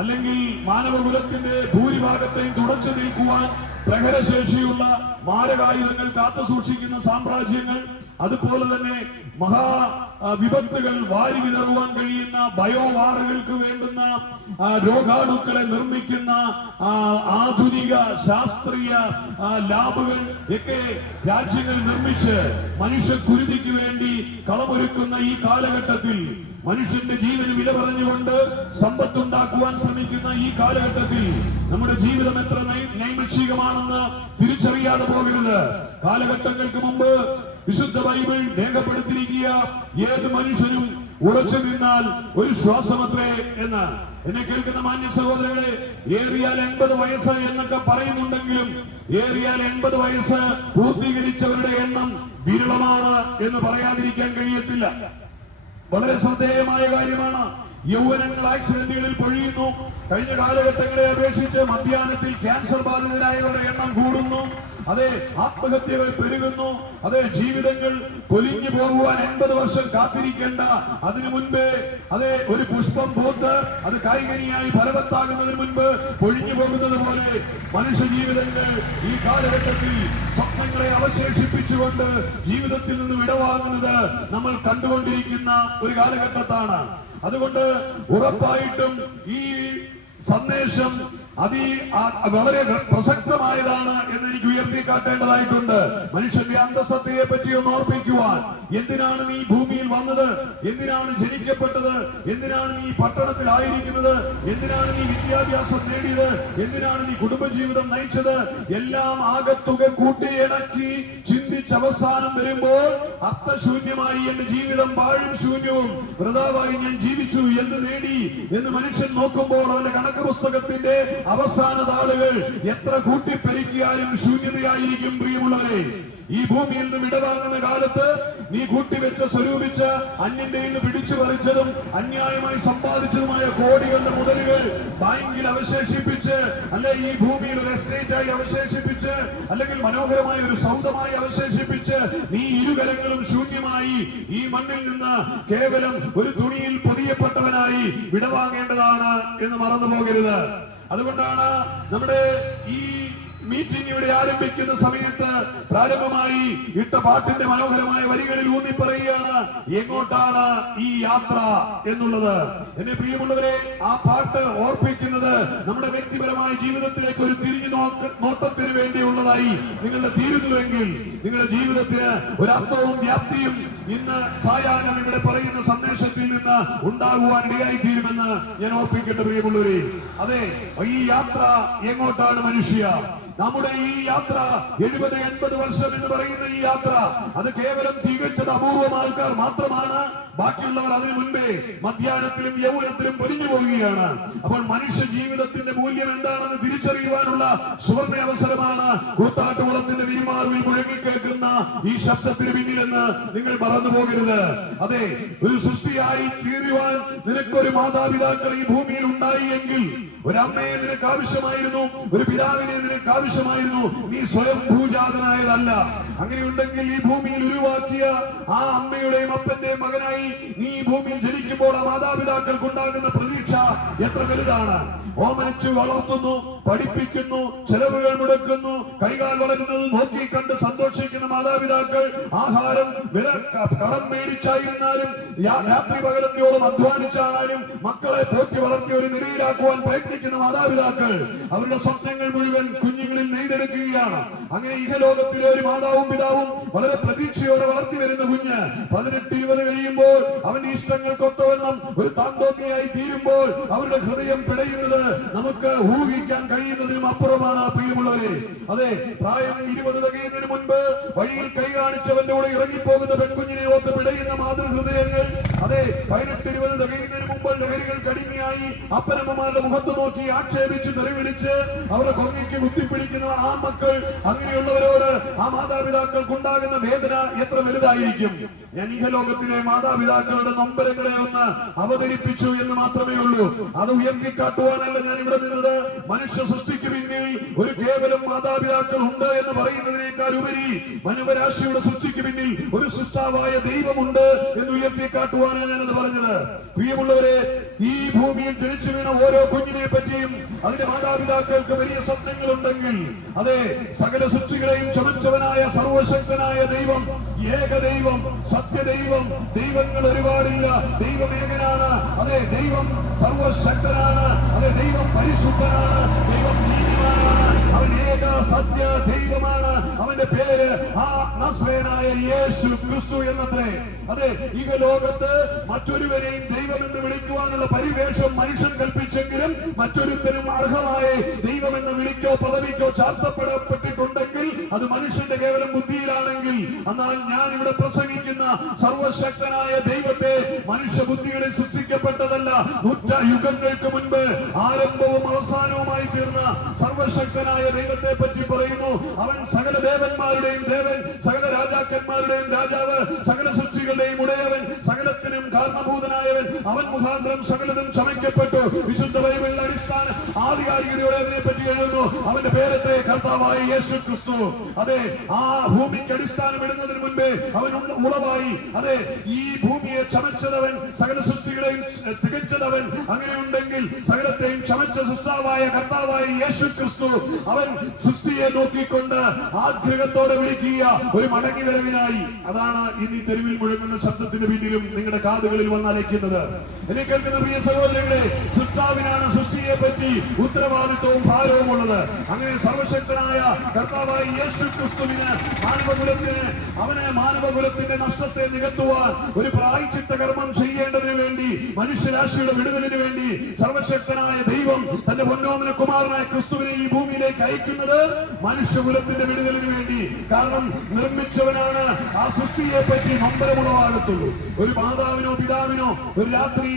അല്ലെങ്കിൽ മാനവകുലത്തിന്റെ ഭൂരിഭാഗത്തെയും തുടച്ചു നീക്കുവാൻ പ്രഹരശേഷിയുള്ള മാരകായുധങ്ങൾ കാത്തു സൂക്ഷിക്കുന്ന സാമ്രാജ്യങ്ങൾ, അതുപോലെ തന്നെ മഹാ വിപത്തുകൾ വാരി വിതറുവാൻ കഴിയുന്ന ബയോവാറുകൾക്ക് വേണ്ടുന്ന രോഗാണുക്കളെ നിർമ്മിക്കുന്ന ആധുനിക ശാസ്ത്രീയ ലാബുകൾ ഒക്കെ രാജ്യങ്ങൾ നിർമ്മിച്ച് മനുഷ്യക്കുരുതിക്ക് വേണ്ടി കളമൊരുക്കുന്ന ഈ കാലഘട്ടത്തിൽ, മനുഷ്യന്റെ ജീവന് വില പറഞ്ഞുകൊണ്ട് സമ്പത്തുണ്ടാക്കുവാൻ ശ്രമിക്കുന്ന ഈ കാലഘട്ടത്തിൽ നമ്മുടെ ജീവിതം എത്ര നൈമിഷികമാണെന്ന് തിരിച്ചറിയാതെ പോകരുത്. കാലഘട്ടങ്ങൾക്ക് മുമ്പ് വിശുദ്ധ ബൈബിൾ രേഖപ്പെടുത്തിയിരിക്കുക, ഏത് മനുഷ്യനും ഉറച്ചു നിന്നാൽ ഒരു ശ്വാസമത്രേ എന്ന്. എന്നെ കേൾക്കുന്ന മാന്യ സഹോദരങ്ങളെ, ഏറിയാൽ 80 വയസ്സ് എന്നൊക്കെ പറയുന്നുണ്ടെങ്കിലും ഏറിയാൽ 80 വയസ്സ് പൂർത്തീകരിച്ചവരുടെ എണ്ണം വിരളമാണ് എന്ന് പറയാതിരിക്കാൻ കഴിയത്തില്ല. വളരെ ശ്രദ്ധേയമായ കാര്യമാണ്. യൗവനങ്ങൾ ആക്സിഡന്റുകളിൽ പൊഴിയുന്നു. കഴിഞ്ഞ കാലഘട്ടങ്ങളെ അപേക്ഷിച്ച് മധ്യാഹ്നത്തിൽ ക്യാൻസർ ബാധിതരായവരുടെ എണ്ണം കൂടുന്നു. അതെ, ആത്മഹത്യകൾ പെരുകുന്നു. അതെ, ജീവിതങ്ങൾ പൊലിഞ്ഞു പോകുവാൻ 80 വർഷം കാത്തിരിക്കേണ്ട, അതിനു മുൻപേ അതെ ഒരു പുഷ്പം പൂത്ത് അത് കായികനിയായി ഫലവത്താകുന്നതിന് മുൻപ് പൊഴിഞ്ഞു പോകുന്നത് പോലെ മനുഷ്യ ജീവിതങ്ങൾ ഈ കാലഘട്ടത്തിൽ സ്വപ്നങ്ങളെ അവശേഷിപ്പിച്ചുകൊണ്ട് ജീവിതത്തിൽ നിന്ന് വിടവാങ്ങുന്നത് നമ്മൾ കണ്ടുകൊണ്ടിരിക്കുന്ന ഒരു കാലഘട്ടത്താണ്. അതുകൊണ്ട് ഉറപ്പായിട്ടും ഈ സന്ദേശം വളരെ പ്രസക്തമായതാണ് എന്ന് എനിക്ക് ഉയർത്തിക്കാട്ടേണ്ടതായിട്ടുണ്ട്. മനുഷ്യന്റെ അന്തസത്തയെ പറ്റി ഒന്ന് ഓർപ്പിക്കുവാൻ, എന്തിനാണ് നീ ഭൂമിയിൽ വന്നത്, എന്തിനാണ് ജനിക്കപ്പെട്ടത്, എന്തിനാണ് നീ പട്ടണത്തിലായിരിക്കുന്നത്, എന്തിനാണ് നീ വിദ്യാഭ്യാസം നേടിയത്, എന്തിനാണ് നീ കുടുംബജീവിതം നയിച്ചത്, എല്ലാം ആകത്തുക കൂട്ടിയിണക്കി ചിന്തിച്ച് അവസാനം വരുമ്പോൾ അർത്ഥശൂന്യമായി എന്റെ ജീവിതം പാഴും ശൂന്യവും വൃഥാവായി ഞാൻ ജീവിച്ചു എന്ന് നേടി എന്ന് മനുഷ്യൻ നോക്കുമ്പോൾ അവന്റെ കണക്ക് പുസ്തകത്തിന്റെ അവസാന താളുകൾ എത്ര കൂട്ടിപ്പെരുക്കിയാലും ശൂന്യതയായിരിക്കും. പ്രിയമുള്ളവരെ, ഈ ഭൂമിയിൽ നിന്ന് വിടവാങ്ങുന്ന കാലത്ത് നീ കൂട്ടിവെച്ച സ്വരൂപിച്ച അന്യന്റെ നിന്ന് പിടിച്ചു പറിച്ചതും അന്യായമായി സമ്പാദിച്ചതുമായ കോടികളുടെ മുതലുകൾ ബാങ്കിൽ അവശേഷിപ്പിച്ച്, അല്ലെ ഈ ഭൂമിയിൽ ഒരു എസ്റ്റേറ്റ് ആയി അവശേഷിപ്പിച്ച്, അല്ലെങ്കിൽ മനോഹരമായ ഒരു സൗധമായി അവശേഷിപ്പിച്ച് നീ ഇരുകരങ്ങളും ശൂന്യമായി ഈ മണ്ണിൽ നിന്ന് കേവലം ഒരു തുണിയിൽ പൊതിയപ്പെട്ടവനായി വിടവാങ്ങേണ്ടതാണ് എന്ന് മറന്നു പോകരുത്. അതുകൊണ്ടാണ് നമ്മുടെ ഈ മീറ്റിംഗ് ഇവിടെ ആരംഭിക്കുന്ന സമയത്ത് പ്രാരംഭമായി ഇട്ട പാട്ടിന്റെ മനോഹരമായ വരികളിൽ ഊന്നി പറയുകയാണ്, എങ്ങോട്ടാണ് ഈ യാത്ര എന്നുള്ളത്. എന്നെ പ്രിയമുള്ളവരെ, ആ പാട്ട് ഓർപ്പിക്കുന്നത് നമ്മുടെ വ്യക്തിപരമായ ജീവിതത്തിലേക്ക് ഒരു തിരിഞ്ഞു നോട്ടത്തിന് വേണ്ടിയുള്ളതായി നിങ്ങളുടെ തീരുന്നുവെങ്കിൽ നിങ്ങളുടെ ജീവിതത്തിന് ഒരർത്ഥവും വ്യാപ്തിയും ഇന്ന് സായാഹ്നം ഇവിടെ പറയുന്ന സന്ദേശത്തിൽ നിന്ന് ഉണ്ടാകുവാൻ ഇടയായി തീരുമെന്ന് ഞാൻ ഓർപ്പിക്കട്ടെ പ്രിയമുള്ളവരെ. അതെ, ഈ യാത്ര എങ്ങോട്ടാണ് മനുഷ്യ? നമ്മുടെ ഈ യാത്ര 70-80 വർഷം എന്ന് പറയുന്ന ഈ യാത്ര അത് കേവലം തികച്ചത് അപൂർവം ആൾക്കാർ മാത്രമാണ്. ബാക്കിയുള്ളവർ അതിനു മുൻപേ മധ്യാഹ്നത്തിലും യൗവനത്തിലും പൊരിഞ്ഞു പോവുകയാണ്. അപ്പോൾ മനുഷ്യ ജീവിതത്തിന്റെ മൂല്യം എന്താണെന്ന് തിരിച്ചറിയുവാനുള്ള സുവർണ അവസരമാണ് കൂത്താട്ടുകുളത്തിന്റെ വിരിമാറിൽ മുഴങ്ങിക്കേൾക്കുന്ന ഈ ശബ്ദത്തിന് പിന്നിലെന്ന് നിങ്ങൾ മറന്നു പോകരുത്. അതെ, ഒരു സൃഷ്ടിയായി തീരുവാൻ നിനക്കൊരു മാതാപിതാക്കൾ ഈ ഭൂമിയിൽ ഉണ്ടായി എങ്കിൽ, ഒരമ്മയെ നിനക്ക് ആവശ്യമായിരുന്നു, ഒരു പിതാവിനെ നിനക്ക് ആവശ്യമായിരുന്നു. നീ സ്വയം ഭൂജാതനായതല്ല. അങ്ങനെയുണ്ടെങ്കിൽ ഈ ഭൂമിയിൽ ഉരുവാക്കിയ ആ അമ്മയുടെയും അപ്പന്റെയും മകനായി നീ ഈ ഭൂമിയിൽ ജനിക്കുമ്പോൾ ആ മാതാപിതാക്കൾക്കുണ്ടാകുന്ന പ്രതീക്ഷ എത്ര വലുതാണ്. ഓമനിച്ച് വളർത്തുന്നു, പഠിപ്പിക്കുന്നു, ചെലവുകൾ മുടക്കുന്നു, കൈകാൽ വളരുന്നത് നോക്കി കണ്ട് സന്തോഷിക്കുന്ന മാതാപിതാക്കൾ, ആഹാരം കടം മേടിച്ചായിരുന്നാലും രാത്രി പകലത്തോളം അധ്വാനിച്ചാലും മക്കളെ പോറ്റി വളർത്തി ഒരു നിലയിലാക്കുവാൻ പ്രയത്നിക്കുന്ന മാതാപിതാക്കൾ, അവരുടെ സ്വപ്നങ്ങൾ മുഴുവൻ കുഞ്ഞുങ്ങളിൽ നെയ്തെടുക്കുകയാണ്. അങ്ങനെ ഇഹലോകത്തിലെ ഒരു മാതാവും പിതാവും വളരെ പ്രതീക്ഷയോടെ വളർത്തി വരുന്ന കുഞ്ഞ് 18-20 കഴിയുമ്പോൾ അവന്റെ ഇഷ്ടങ്ങൾക്കൊത്തവണ്ണം ഒരു താന്തോന്നിയായി തീരുമ്പോൾ അവരുടെ ഹൃദയം പിടയുന്നത് നമുക്ക് ഊഹിക്കാൻ കഴിയുന്നതിനും അപ്പുറമാണ് പ്രിയമുള്ളവരെ. അതെ, പ്രായം 20 തികയുന്നതിന് മുൻപ് വഴിയിൽ കൈ കാണിച്ചവന്റെ കൂടെ ഇറങ്ങിപ്പോകുന്ന പെൺകുഞ്ഞിനെ ഓർത്ത് പിടയുന്ന മാതൃഹൃദയങ്ങൾ, അതെ 18-20 തികയുന്നതിന് മുമ്പ് ലഹരികൾ കടിമയായി അപ്പനമ്മമാരുടെ മുഖത്ത് നോക്കി ആക്ഷേപിച്ച് തെറിവിളിച്ച് അവരുടെ കൊങ്ങിക്ക് കുത്തിപ്പിടിക്കുന്ന ആ മക്കൾ, അങ്ങനെയുള്ളവരോട് ആ മാതാപിതാക്കൾക്കുണ്ടാകുന്ന വേദന എത്ര വലുതായിരിക്കും. ഞാൻ ഇഹലോകത്തിലെ മാതാപിതാക്കളുടെ നൊമ്പരങ്ങളെ ഒന്ന് അവതരിപ്പിച്ചു എന്ന് മാത്രമേ ഉള്ളൂ. അത് ഉയർത്തിക്കാട്ടുവാനല്ല ഞാൻ ഇവിടെ നിന്നത്. മനുഷ്യ സൃഷ്ടിക്ക് പിന്നിൽ ഒരു കേവലം മാതാപിതാക്കൾ ഉണ്ട് എന്ന് പറയുന്നതിനേക്കാൾ ഉപരി മനുഷ്യരാശിയുടെ സൃഷ്ടിക്ക് പിന്നിൽ ഒരു സൃഷ്ടാവായ ദൈവമുണ്ട് എന്ന് ഉയർത്തിക്കാട്ടുവാനാണ് ഞാനത് പറഞ്ഞത്. പ്രിയമുള്ളവരെ, ഈ ഭൂമിയിൽ ജനിച്ചു വീണ ഓരോ കുഞ്ഞിനെ പറ്റിയും അതിന്റെ മാതാപിതാക്കൾക്ക് വലിയ സ്വപ്നങ്ങളുണ്ടെങ്കിൽ, അതെ സകല സൃഷ്ടികളെയും ചമച്ചവനായ സർവശക്തനായ ദൈവം, ഏകദൈവം, സത്യദൈവം, ദൈവങ്ങൾ ഒരുപാടില്ല, ദൈവം ഏകനാണ്. അതെ, ദൈവം സർവശക്തനാണ്. അതെ, ദൈവം പരിശുദ്ധനാണ്, ദൈവം നീതിമാനാണ്, അവൻ ഏക സത്യ ദൈവമാണ്. അവന്റെ പേര് ആ നസ്രയനായ യേശു ക്രിസ്തു എന്നത്രേ. അതെ, ഈ ലോകത്ത് മറ്റൊരുവരെയും ദൈവമെന്ന് വിളിക്കുവാനുള്ള പരിവേഷം മനുഷ്യൻ കൽപ്പിച്ചെങ്കിലും മറ്റൊരുത്തരും അർഹമായ ദൈവമെന്ന് വിളിക്കോ പദവിക്കോ ചാർത്തപ്പെടപ്പെട്ടിട്ടുണ്ടെങ്കിൽ അത് മനുഷ്യന്റെ കേവലം ബുദ്ധിയിലാണെങ്കിൽ, എന്നാൽ ഞാൻ ഇവിടെ പ്രസംഗിക്കുന്ന സർവശക്തനായ ദൈവത്തെ മനുഷ്യ ബുദ്ധികളിൽ സൃഷ്ടിക്കപ്പെട്ടതല്ല. യുഗങ്ങൾക്ക് മുൻപ് ആരംഭവും അവസാനവുമായി തീർന്ന സർവശക്തനായ ദൈവത്തെ പറ്റി പറയുന്നു. അവൻ സകല ദേവന്മാരുടെയും ദേവൻ, സകല രാജാക്കന്മാരുടെയും രാജാവ്, സകല സൃഷ്ടികളുടെയും ഉടയവൻ, സകലത്തിനും കാരണഭൂതനായവൻ. അവൻ മുഖാന്തരം സകലതും ചമയ്ക്കപ്പെട്ടു. വിശുദ്ധ ബൈബിളിന്റെ അടിസ്ഥാന ആധികാരികതയോടെ അതിനെ പറ്റി എഴുതുന്നു. അവന്റെ പേരത്തെ കർത്താവായ യേശു ക്രിസ്തു. അതെ, ആ ഭൂമിക്ക് അടിസ്ഥാനം ഇടുന്നതിന് മുൻപേ അവൻ ഉളവായി. അതെ, ഈ ഭൂമിയെ ചമച്ചതവൻ, സകല സൃഷ്ടികളെയും തികച്ചതവൻ. അങ്ങനെയുണ്ടെങ്കിൽ സകലത്തെയും ചമച്ച സൃഷ്ടാവായ കർത്താവായ യേശു ക്രിസ്തു, അവൻ സൃഷ്ടിയെ നോക്കിക്കൊണ്ട് ആഗ്രഹത്തോടെ വിളിക്കുക ഒരു മടങ്ങി വരവിനായി. അതാണ് ഇന്ന് ഈ തെരുവിൽ മുഴങ്ങുന്ന ശബ്ദത്തിന് പിന്നിലും നിങ്ങളുടെ കാതുകളിൽ വന്നലയ്ക്കുന്നത്. എന്നെ കേൾക്കുന്ന പ്രിയ സഹോദരങ്ങളെ, സൃഷ്ടാവിനാണ് സൃഷ്ടിയെ പറ്റി ഉത്തരവാദിത്വവും ഭാരവും ഉള്ളത്. അങ്ങനെ സർവശക്തനായ കർത്താവായ യേശു ക്രിസ്തുവിന് മാനവകുലത്തിന് അവന് മാനവകുലത്തിന്റെ നഷ്ടത്തെ നികത്തുവാൻ ഒരു പ്രായശ്ചിത്ത കർമ്മം ചെയ്യേണ്ടതിനു വേണ്ടി, മനുഷ്യരാശിയുടെ വിടുതലിന് വേണ്ടി സർവശക്തനായ ദൈവം തന്റെ പൊന്നോമന കുമാരനായ ക്രിസ്തുവിനെ ഈ ഭൂമിയിലേക്ക് അയക്കുന്നത് മനുഷ്യകുലത്തിന്റെ വിടുതലിന് വേണ്ടി. കാരണം നിർമ്മിച്ചവനാണ് ആ സൃഷ്ടിയെ പറ്റി നൊമ്പരമുളവാകത്തുള്ളൂ. ഒരു മാതാവിനോ പിതാവിനോ ഒരു രാത്രി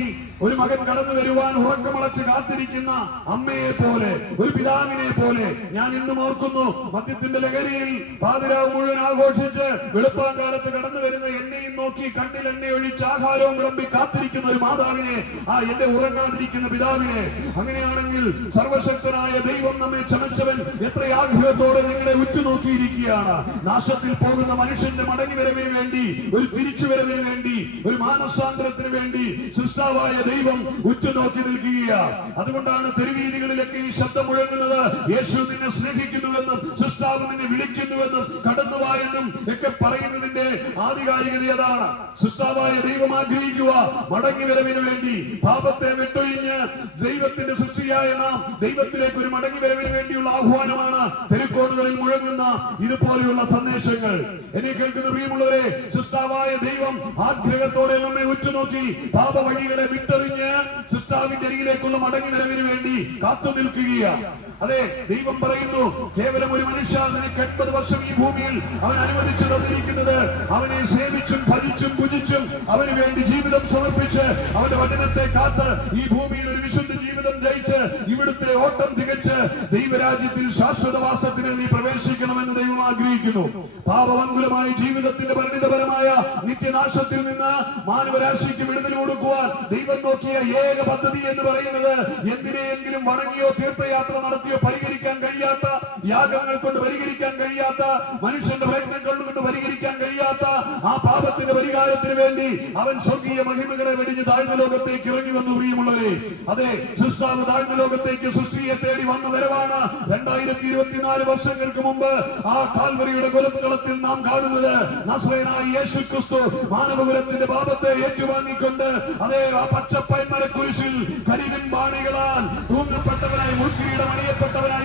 ഒരു മകൻ കടന്നു വരുവാൻ ഉറക്കമളച്ച് കാത്തിരിക്കുന്ന അമ്മയെ പോലെ, ഒരു പിതാവിനെ പോലെ ഞാൻ ഇന്നും ഓർക്കുന്നു. മദ്യത്തിന്റെ ലഹരിയിൽ പാതിരാവ് മുഴുവൻ ആഘോഷിച്ച് വെളുപ്പാങ്കാലത്ത് കടന്നു വരുന്ന എന്നെയും നോക്കി കണ്ണിൽ എണ്ണ ഒഴിച്ച് ആഹാരവും വിളമ്പി കാത്തിരിക്കുന്ന ഒരു മാതാവിനെ, ആ എന്റെ ഉറങ്ങാതിരിക്കുന്ന പിതാവിനെ. അങ്ങനെയാണെങ്കിൽ സർവശക്തനായ ദൈവം നമ്മെ ചമച്ചവൻ എത്ര ആഗ്രഹത്തോടെ നിങ്ങളെ ഉറ്റുനോക്കിയിരിക്കുകയാണ്. നാശത്തിൽ പോകുന്ന മനുഷ്യന്റെ മടങ്ങിവരവിന് വേണ്ടി, ഒരു തിരിച്ചുവരവിന് വേണ്ടി, ഒരു മാനസാന്തരത്തിന് വേണ്ടി സൃഷ്ടാവായ ദൈവം ഉറ്റുനോക്കി നിൽക്കുകയാണ്. അതുകൊണ്ടാണ് തെരുവീതികളിലൊക്കെ ഈ ശബ്ദം മുഴങ്ങുന്നത്. യേശു നിന്നെ സ്നേഹിക്കുന്നുവെന്നും സൃഷ്ടാവ് നിന്നെ വിളിക്കുന്നുവെന്നും കടന്നുവായെന്നും ഒക്കെ പറയുന്നതിന്റെ ആധികാരികത അതാണ്. സൃഷ്ടാവായ ദൈവം ആഗ്രഹിക്കുക മടങ്ങിവരവിന് വേണ്ടി. പാപത്തെ വിട്ടൊഴിഞ്ഞ് ദൈവത്തിന്റെ സൃഷ്ടിയായ നാം ദൈവത്തിലേക്ക് ഒരു മടങ്ങിവരവിന് വേണ്ടിയുള്ള ആഹ്വാനമാണ് തെരുക്കോണുകളിൽ മുഴങ്ങുന്ന ഇതുപോലെയുള്ള സന്ദേശങ്ങൾ. എന്നെ കേൾക്കുന്ന പ്രിയമുള്ളവരെ, സൃഷ്ടാവായ ദൈവം ആഗ്രഹത്തോടെ നമ്മെ ഉറ്റുനോക്കി പാപ വഴികളെ വിട്ടറിഞ്ഞ് സൃഷ്ടാവിന്റെ അരികിലേക്കുള്ള മടങ്ങിവരവിന് വേണ്ടി കാത്തു നിൽക്കുകയാണ്. അതെ, ദൈവം പറയുന്നു, കേവലം ഒരു മനുഷ്യ നിനക്ക് 80 വർഷം ഈ ഭൂമിയിൽ അവൻ അനുവദിച്ചു തന്നിരിക്കുന്നത് അവനെ സേവിച്ചും ഭജിച്ചും പൂജിച്ചും അവന് വേണ്ടി ജീവിതം സമർപ്പിച്ച് അവന്റെ വചനത്തെ കാത്ത് ഈ ഭൂമിയിൽ ഒരു വിശുദ്ധ ജീവിതം ജയിച്ച് ഇവിടുത്തെ ഓട്ടം തികച്ച് ദൈവരാജ്യത്തിൽ ശാശ്വതവാസത്തിന് നീ പ്രവേശിക്കണമെന്ന് ദൈവം ആഗ്രഹിക്കുന്നു. പാപമംഗുലമായ ജീവിതത്തിന്റെ പരിണിതപരമായ നിത്യനാശത്തിൽ നിന്ന് മാനവരാശിക്ക് വിടുതൽ കൊടുക്കുവാൻ ദൈവം നോക്കിയ ഏക പദ്ധതി എന്ന് പറയുന്നത് എന്തിനെയെങ്കിലും വണങ്ങിയോ തീർത്ഥയാത്ര നടത്തിയോ പരിഹരിക്കാൻ കഴിയാത്ത, യാഗങ്ങൾ കൊണ്ട് പരിഹരിക്കാൻ കഴിയാത്ത, മനുഷ്യന്റെ പ്രയത്നങ്ങൾ കൊണ്ട് പരിഹരിക്കാൻ കഴിയാത്ത ആ പാപത്തിന്റെ പരിഹാരത്തിന് വേണ്ടി അവൻ സ്വർഗീയ മഹിമകളെ വെടിഞ്ഞ് താഴ്ന്ന ലോകത്തേക്ക് ഇറങ്ങി വന്നു. പ്രിയമുള്ളവരെ, അതെ, സൃഷ്ടാവ് താഴ്ന്ന ലോകത്തേക്ക് സൃഷ്ടിയെ തേടി വന്ന വരവാണ് 2024 വർഷങ്ങൾക്ക് മുമ്പ് ആ കാൽവരിയുടെ കുലത്കളത്തിൽ നാം കാണുന്നത്. നസ്രയനായ യേശു ക്രിസ്തു മാനവകുലത്തിന്റെ പാപത്തെ ഏറ്റുവാങ്ങിക്കൊണ്ട് അതേ ആ പച്ചപ്പൈന്മര കുരിശിൽ കരിവിൻ ബാണികളാൽ തൂങ്ങപ്പെട്ടവനായി, മുൾക്കിരീടം അണിയപ്പെട്ടവനായി,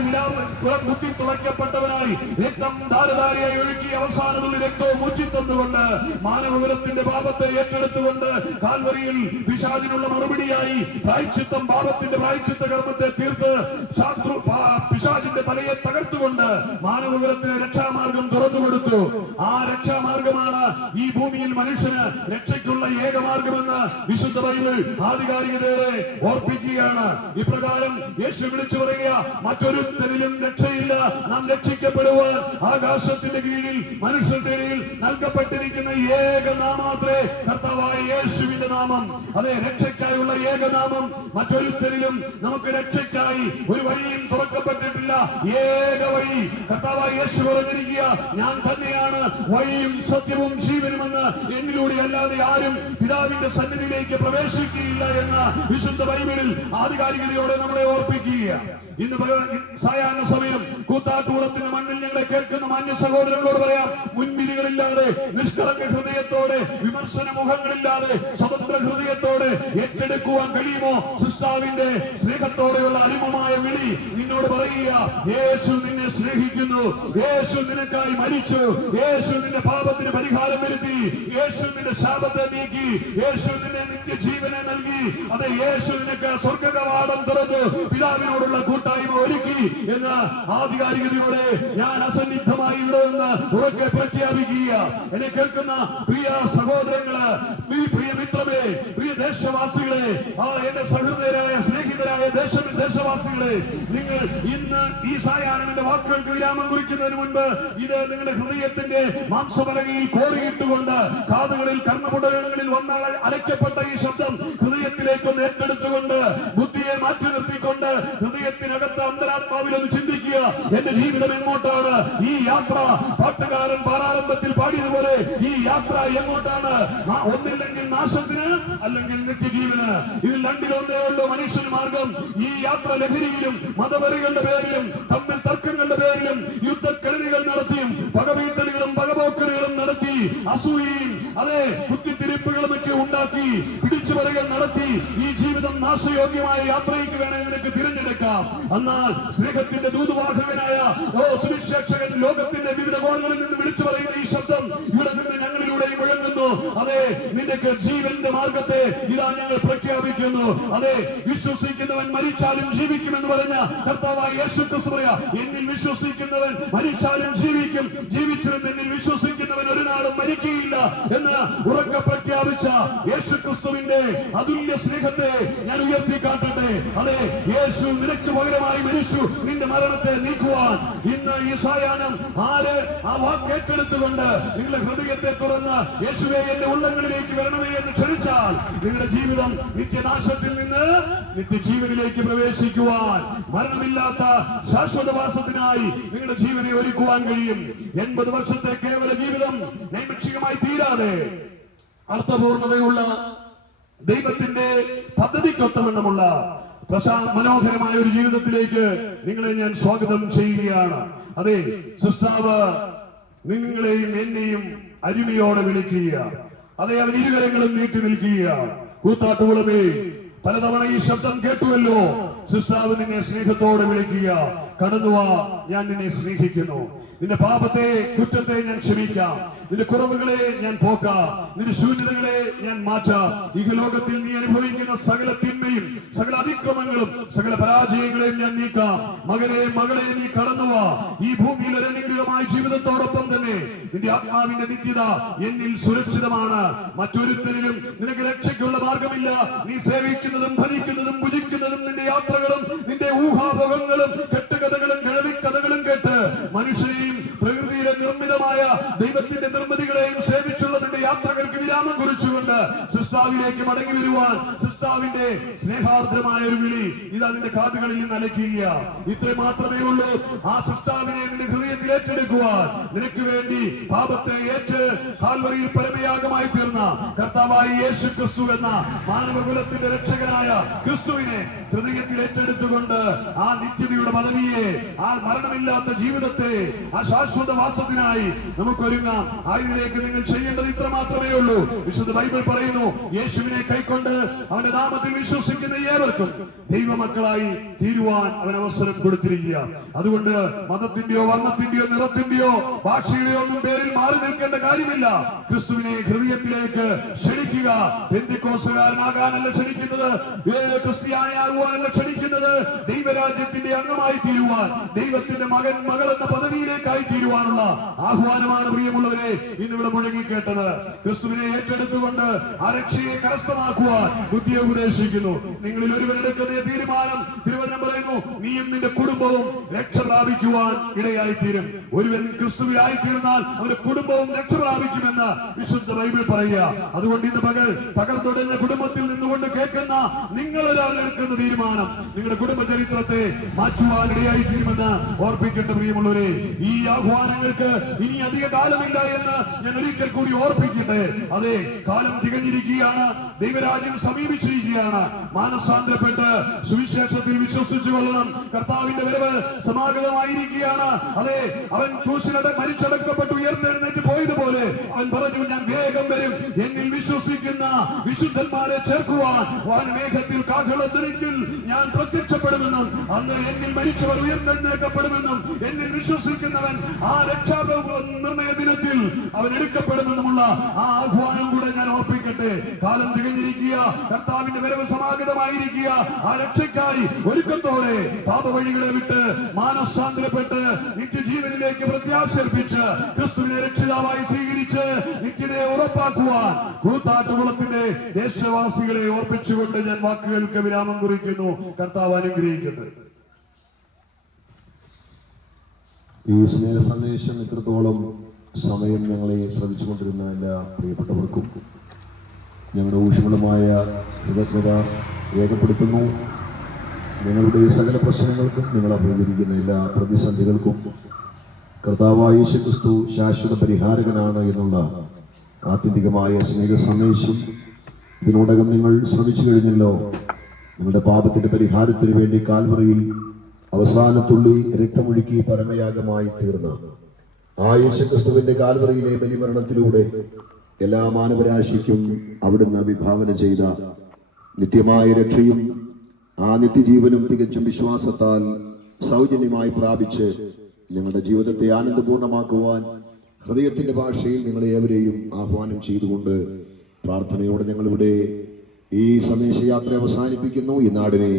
മുത്തി തുളയ്ക്കപ്പെട്ടവനായി, രക്തം ധാരധാരയായി ഒഴുക്കി അവസാനമുള്ള രക്തവും മുച്ചിത്തന്നുകൊണ്ട് മാനവകുലത്തിന്റെ പാപത്തെ ഏറ്റെടുത്തുകൊണ്ട് കാൽവരിയിൽ പിശാചിനുള്ള മറുപടിയായി പ്രായശ്ചിത്തം, പാപത്തിന്റെ പ്രായശ്ചിത്ത കർമ്മത്തെ തീർത്ത് പിശാചിന്റെ തലയെ തകർത്തുകൊണ്ട് മാനവകുലത്തിന് രക്ഷാമാർഗം തുറന്നു കൊടുത്തു. ആ രക്ഷാമാർഗമാണ് ഈ ഭൂമിയിൽ മനുഷ്യന് രക്ഷയ്ക്കുള്ള ഏകമാർഗമെന്ന് വിശുദ്ധ ബൈബിൾ ആധികാരികതയോടെ ഓർപ്പിക്കുകയാണ്. ഇപ്രകാരം യേശു വിളിച്ചു പറയുക, മറ്റൊരുത്തരിലും രക്ഷയില്ല, നാം രക്ഷിക്കപ്പെടുവാൻ ആകാശത്തിന്റെ കീഴിൽ മനുഷ്യരുടെ ഇടയിൽ നൽകപ്പെട്ടിരിക്കുന്ന ഏക നാമത്രേ കർത്താവായ യേശുവിന്റെ നാമം. അതെ, രക്ഷയ്ക്കായുള്ള ഏകനാമം. മറ്റൊരുത്തരിലും നമുക്ക് രക്ഷയ്ക്കായി ഒരു വഴിയും തുറക്കപ്പെട്ടിട്ടില്ല. ഏക വഴി കർത്താവായ യേശു പറഞ്ഞിരിക്കുക, ഞാൻ തന്നെയാണ് വഴിയും സത്യവും ജീവനുമെന്ന്, എന്നിലൂടെ അല്ലാതെ ആരും പിതാവിന്റെ സന്നിധിയിലേക്ക് പ്രവേശിക്കുകയില്ല എന്ന് വിശുദ്ധ ബൈബിളിൽ ആധികാരികതയോടെ നമ്മളെ ഓർപ്പിക്കുകയാണ്. ഇന്ന് സായാഹ്ന സമയം കൂത്താട്ടുകുളത്തിന്റെ മണ്ണിൽ ഞങ്ങളെ കേൾക്കുന്ന മാന്യ സഹോദരങ്ങളോട് പറയാം, മുൻവിധികളില്ലാതെ നിഷ്കളങ്ക ഹൃദയത്തോടെ വിമർശന മുഖങ്ങളില്ലാതെ സ്വതന്ത്ര ഹൃദയത്തോടെ ഏറ്റെടുക്കുവാൻ കഴിയുമോ സൃഷ്ടാവിന്റെ സ്നേഹത്തോടെയുള്ള അരിമമായ വിളി? നിന്നോട് പറയുക, യേശു നിന്നെ സ്നേഹിക്കുന്നു, യേശു നിനക്കായി മരിച്ചു, യേശു നിന്റെ പാപത്തിന് പരിഹാരം വരുത്തി, യേശു നിന്റെ ശാപത്തെ നീക്കി, യേശു നിന്നെ നിത്യജീവനെ നൽകി, അതെ, യേശു നിനക്ക് സ്വർഗകവാടം തുറന്നു പിതാവിനോടുള്ള കൂട്ടായ്മ ഒരുക്കി എന്ന് ആധികാരികതയോടെ ഞാൻ അസന്നിഗ്ധമായി ഇവിടെ നിന്ന് ഉറക്കെ പ്രഖ്യാപിക്കുക. എന്നെ കേൾക്കുന്ന പ്രിയ സഹോദരങ്ങള്, പ്രിയ മിത്രമേ, പ്രിയ ദേശവാസികളെ, എന്റെ സഹൃദയരായ സ്നേഹിതരായ ദേശവാസികളെ, നിങ്ങൾ ഇന്ന് ഈ സായാഹ്നത്തിന്റെ വാക്കുകൾക്ക് വിരാമം കുറിക്കുന്നതിന് മുൻപ് ഇത് നിങ്ങളുടെ ഹൃദയത്തിന്റെ മാംസപലകയിൽ കോറിയിട്ടുകൊണ്ട് കാതുകളിൽ കർണപുടകങ്ങളിൽ വന്നാൽ അരയ്ക്കപ്പെട്ട ഈ ശബ്ദം ഹൃദയത്തിലേക്കൊന്ന് ഏറ്റെടുത്തുകൊണ്ട് ബുദ്ധിയെ മാറ്റി നിർത്തിക്കൊണ്ട് ഹൃദയത്തിനകത്ത് അന്തരാത്മാവിൽ ഒന്ന് ചിന്തിക്കുക, എന്റെ ജീവിതം എങ്ങോട്ടാണ്? ഈ യാത്ര പാട്ടുകാരൻ പാരാരംഭത്തിൽ പാടിയതുപോലെ ഈ യാത്ര എങ്ങോട്ടാണ്? ഒന്നില്ലെങ്കിൽ നാശത്തിന്, അല്ലെങ്കിൽ നിത്യജീവന്. ഇതിൽ രണ്ടിലൊന്നേ ഉള്ളൂ മനുഷ്യന് മാർഗം. ഈ യാത്ര ലഹരിയിലും മതവെറികളുടെ പേരിലും തമ്മിൽ തർക്കങ്ങളുടെ പേരിലും യുദ്ധക്കെടുതികൾ നടത്തിയും പകവീട്ടലുകളും പകപോക്കലുകളും നടത്തി അസൂയയും അതെ കുത്തിത്തിരിപ്പുകളും ഒക്കെ ഉണ്ടാക്കി പിടിച്ചുപറികൾ നടത്തി ഈ ജീവിതം നാശയോഗ്യമായ യാത്രയ്ക്ക് വേണേ നിനക്ക് തിരഞ്ഞെടുക്കാം. എന്നാൽ സ്നേഹത്തിന്റെ ദൂതുവാഹകനായ സുവിശേഷകൻ ലോകത്തിന്റെ വിവിധ കോണുകളിൽ നിന്ന് വിളിച്ചു വിളിച്ചു പറയുന്ന ഈ ശബ്ദം ഇവിടെ നിന്ന് ഞങ്ങളിലൂടെ മുഴങ്ങുന്നു. അതെ, നിന്റെ ജീവന്റെ മാർഗത്തെ ഇതാ ഞങ്ങൾ പ്രഖ്യാപിക്കുന്നു. അതെ, വിശ്വസിക്കുന്നവൻ മരിച്ചാലും ജീവിക്കുമെന്ന് പറഞ്ഞ കർത്താവായ യേശു ക്രിസ്തു പറയാ, എന്നിൽ വിശ്വസിക്കുന്നവൻ മരിച്ചാലും ജീവിക്കും, ജീവിച്ചവൻ എന്നിൽ വിശ്വസിക്കുന്നവൻ ഒരു നാളും മരിക്കുകയില്ല എന്ന് ഉറക്കെ പ്രഖ്യാപിച്ച യേശു ക്രിസ്തുവിന്റെ അതുല്യ സ്നേഹത്തെ ഞാൻ ഉയർത്തി കാട്ടട്ടെ. അതെ, യേശു നിനക്ക് പകരമായി മരിച്ചു നിന്റെ മരണത്തെ നീക്കുവാൻ. ഇന്ന് ഈ സായാഹ്നം ആര് ആ വാക്ക് ഏറ്റെടുത്തുകൊണ്ട് നിങ്ങളുടെ ഹൃദയത്തെ തുറന്ന് യേശുവേ എന്റെ ഉള്ളങ്ങളിലേക്ക് വരണമേ എന്ന് ക്ഷണിച്ചാൽ നിങ്ങളുടെ ജീവിതം നിത്യനാശത്തിൽ നിന്ന് നിത്യജീവനിലേക്ക് പ്രവേശിക്കുവാൻ, മരണമില്ലാത്ത ശാശ്വതവാസത്തിനായി നിങ്ങളുടെ ജീവനെ ഒരുക്കുവാൻ കഴിയും. 80 വർഷത്തെ കേവല ജീവിതം നൈമിഷികമായി തീരാതെ അർത്ഥപൂർണതയുള്ള ദൈവത്തിന്റെ പദ്ധതിക്കൊത്തവണ്ണമുള്ള മനോഹരമായ ഒരു ജീവിതത്തിലേക്ക് നിങ്ങളെ ഞാൻ സ്വാഗതം ചെയ്യുകയാണ്. അതെ, സൃഷ്ടാവ് നിങ്ങളെയും എന്നെയും അരുമയോടെ വിളിക്കുക. അതെ, അവൻ ഇരുകരങ്ങളും നീട്ടി നിൽക്കുക. കൂത്താട്ടുകുളമേ, പലതവണ ഈ ശബ്ദം കേട്ടുവല്ലോ. സൃഷ്ടാവ് നിന്നെ സ്നേഹത്തോടെ വിളിക്കുക. കടന്നുവാ, ഞാൻ നിന്നെ സ്നേഹിക്കുന്നു. നിന്റെ പാപത്തെ, കുറ്റത്തെ ഞാൻ ക്ഷമിക്കാം. നിന്റെ കുറവുകളെ ഞാൻ പോക്കാം. നിന്റെ ശൂന്യതകളെ ഞാൻ മാറ്റാം. ഈ ലോകത്തിൽ നീ അനുഭവിക്കുന്ന സകല തിന്മയും സകല അതിക്രമങ്ങളും സകല പരാജയങ്ങളെയും ഞാൻ നീക്കാം. മകനെ, മകളെ, നീ കടന്നുവാ. ഈ ഭൂമിയിൽ ഒരു അനുഗ്രഹമായ ജീവിതത്തോടൊപ്പം തന്നെ നിന്റെ ആത്മാവിന്റെ നിത്യത എന്നിൽ സുരക്ഷിതമാണ്. മറ്റൊരുത്തരിലും നിനക്ക് രക്ഷയ്ക്കുള്ള മാർഗമില്ല. നീ സേവിക്കുന്നതും ഭരിക്കുന്നതും ഭുജിക്കുന്നതും നിന്റെ യാത്രകളും നിന്റെ ഊഹാഭോഗങ്ങളും കെട്ടുകഥകളും കിഴവിക്കഥകളും കേട്ട് മനുഷ്യനെയും പ്രകൃതിയിലെ നിർമ്മിതമായ ദൈവത്തിന്റെ നിർമ്മിതികളെയും സേവിച്ചുള്ള നിന്റെ യാത്രകൾക്ക് വിരാമം കുറിച്ചുകൊണ്ട് സൃഷ്ടാവിലേക്ക് മടങ്ങി വരുവാൻ സൃഷ്ടാവിന്റെ സ്നേഹാർദ്രമായ ഒരു വിളി ഇതാ നിന്റെ കാതുകളിൽ നിന്ന് അലയ്ക്കുക. ഇത്ര മാത്രമേ ഉള്ളൂ. ആ സൃഷ്ടാവിനെ നിന്റെ ഹൃദയത്തിൽ ഏറ്റെടുക്കുവാൻ, നിനക്ക് വേണ്ടി പാപത്തെ ഏറ്റ് കാൽവരിയിൽ പരമയാഗമായി തീർന്ന കർത്താവായ യേശു ക്രിസ്തു എന്ന മാനവകുലത്തിന്റെ രക്ഷകനായ ക്രിസ്തുവിനെ ഹൃദയത്തിൽ ഏറ്റെടുത്തുകൊണ്ട് ആ നിത്യതയുടെ പദവിയെ, ആ മരണമില്ലാത്ത ജീവിതത്തെ, ആ ശാശ്വതവാസത്തിനായി നമുക്കൊരുങ്ങാം. അതിലേക്ക് നിങ്ങൾ ചെയ്യേണ്ടത് ഇത്ര മാത്രമേ ഉള്ളൂ. വിശുദ്ധ ബൈബിൾ പറയുന്നു, യേശുവിനെ കൈക്കൊണ്ട് അവന്റെ നാമത്തിൽ വിശ്വസിക്കുന്ന ഏവർക്കും ദൈവമക്കളായി തീരുവാൻ അവൻ അവസരം കൊടുത്തിരിക്കുക. അതുകൊണ്ട് മതത്തിന്റെയോ വർണ്ണത്തിന്റെയോ നിറത്തിന്റെയോ ഭാഷയുടെയോ ഒന്നും പേരിൽ മാറി നിൽക്കേണ്ട കാര്യമില്ല. ക്രിസ്തുവിനെ ഹൃദയത്തിലേക്ക് ക്ഷണിക്കുക. പെന്തിക്കോസുകാരനാകാനല്ല ക്ഷണിക്കുന്നത്, ക്രിസ്ത്യാനിയാകുവാനല്ല ക്ഷണിക്കുന്നത്, ദൈവരാജ്യത്തിന്റെ അംഗമായി തീരുവാൻ, ദൈവത്തിന്റെ മകൻ മകൾ എന്ന പദവിയിലേക്കായി തീരുവാനുള്ള ആഹ്വാനമാണ് പ്രിയമുള്ളവരെ ഇന്നിവിടെ മുഴങ്ങി കേട്ടത്. ക്രിസ്തുവിനെ ഏറ്റെടുത്തുകൊണ്ട് ആ രക്ഷയെ കരസ്ഥമാക്കുവാൻ ബുദ്ധിയെ ഉപദേശിക്കുന്നു. നിങ്ങളിൽ ഒരുവരെടുക്കുന്ന തീരുമാനം, തിരുവചനം പറയുന്നു, നീയും നിന്റെ കുടുംബവും രക്ഷ പ്രാപിക്കുവാൻ ഇടയായി തീരും. ഒരുവൻ ക്രിസ്തുവിനായി തീർന്നാൽ അവന്റെ കുടുംബവും രക്ഷ പ്രാപിക്കുമെന്ന് വിശുദ്ധ ബൈബിൾ പറയുക. അതുകൊണ്ട് ഇന്ന് പകൽ തകർത്തുടഞ്ഞ കുടുംബത്തിൽ നിന്നുകൊണ്ട് കേൾക്കുന്ന നിങ്ങളൊരാൾ എടുക്കുന്ന തീരുമാനം നിങ്ങളുടെ കുടുംബ ചരിത്രത്തെ മാറ്റുവാൻ ഇടയായി തീരുമെന്ന് ഓർപ്പിക്കേണ്ട പ്രിയമുള്ളവരെ. ഈ ആഹ്വാനങ്ങൾക്ക് ഇനി അധിക കാലമില്ല എന്ന് ഞാൻ ഒരിക്കൽ കൂടി ഓർപ്പിക്കട്ടെ. അതെ, കാലം തികഞ്ഞിരിക്കുകയാണ്. ദൈവരാജ്യം സമീപിച്ചിരിക്കുകയാണ്. മാനസാന്തരപ്പെട്ട് സുവിശേഷത്തിൽ വിശ്വസിച്ചു കൊള്ളണം. കർത്താവിന്റെ വരവ് സമാഗതമായിരിക്കുകയാണ്. അതെ, അവൻ ക്രൂശിലൂടെ മരിച്ചടക്കപ്പെട്ട് ഉയർത്തെഴുന്നേറ്റ് പോയതുപോലെ അവൻ പറഞ്ഞു, ഞാൻ വേഗം വരും. എന്നിൽ വിശ്വസിക്കുന്ന വിശുദ്ധന്മാരെ ചേർക്കുവാൻ വാനമേഘത്തിൽ കാഹളധ്വനിയിൽ ഞാൻ പ്രത്യക്ഷപ്പെടുമെന്നും അന്ന് എന്നിൽ മരിച്ചവർ ഉയർത്തെഴുന്നേൽക്കപ്പെടുമെന്നും എന്നിൽ വിശ്വസിക്കുന്നവൻ ആ രക്ഷാ നിർണയ ദിനത്തിൽ അവൻ എടുക്കപ്പെടുമെന്നുമുള്ള ആ ആഹ്വാനം കൂടെ ഞാൻ ഓർപ്പിക്കട്ടെ. കാലം തികഞ്ഞിരിക്കുക. കർത്താവിന്റെ വരവ് സമാഗതമായിരിക്കുക. ആ രക്ഷയ്ക്കായി ഒരുക്കത്തോടെ പാപവഴികളെ വിട്ട് മാനസാന്തരപ്പെട്ട് നിത്യജീവനിലേക്ക് പ്രത്യാശർപ്പിച്ച് ക്രിസ്തുവിനെ രക്ഷിതാവായി സ്വീകരിച്ച് നിത്യതയെ ഉറപ്പാക്കുവാൻ കൂത്താട്ടുകുളത്തിന്റെ ദേശവാസികളെ ഓർപ്പിച്ചുകൊണ്ട് ഞാൻ വാക്കുകൾക്ക് വിരാമം കുറിക്കുന്നു. കർത്താവ് അനുഗ്രഹിക്കട്ടെ. ഈ സ്നേഹ സന്ദേശം ഇത്രത്തോളം സമയം ഞങ്ങളെ ശ്രദ്ധിച്ചുകൊണ്ടിരുന്ന എല്ലാ പ്രിയപ്പെട്ടവർക്കും ഞങ്ങളുടെ ഊഷ്മളമായ കൃതജ്ഞത രേഖപ്പെടുത്തുന്നു. നിങ്ങളുടെ സകല പ്രശ്നങ്ങൾക്കും നിങ്ങൾ അഭിമുഖീകരിക്കുന്ന എല്ലാ പ്രതിസന്ധികൾക്കും കർത്താവായ യേശു ക്രിസ്തു ശാശ്വത പരിഹാരകനാണ് എന്നുള്ള ആത്യന്തികമായ സ്നേഹ സന്ദേശം ഇതിനോടകം നിങ്ങൾ ശ്രമിച്ചു കഴിഞ്ഞല്ലോ. നിങ്ങളുടെ പാപത്തിന്റെ പരിഹാരത്തിന് വേണ്ടി കാൽവറിയിൽ അവസാനത്തുള്ളി രക്തമൊഴുക്കി പരമയാഗമായി തീർന്ന ആ യേശുക്രിസ്തുവിന്റെ കാൽവറിയിലെ ബലിമരണത്തിലൂടെ എല്ലാ മാനവരാശിക്കും അവിടുന്ന് വിഭാവന ചെയ്ത നിത്യമായ രക്ഷയും ആ നിത്യജീവനും തികച്ചും വിശ്വാസത്താൽ സൗജന്യമായി പ്രാപിച്ച് ഞങ്ങളുടെ ജീവിതത്തെ ആനന്ദപൂർണമാക്കുവാൻ ഹൃദയത്തിൻ്റെ ഭാഷയിൽ നിങ്ങളെ ഏവരെയും ആഹ്വാനം ചെയ്തുകൊണ്ട് പ്രാർത്ഥനയോടെ ഞങ്ങളിവിടെ ഈ സന്ദേശയാത്ര അവസാനിപ്പിക്കുന്നു. ഈ നാടിനെ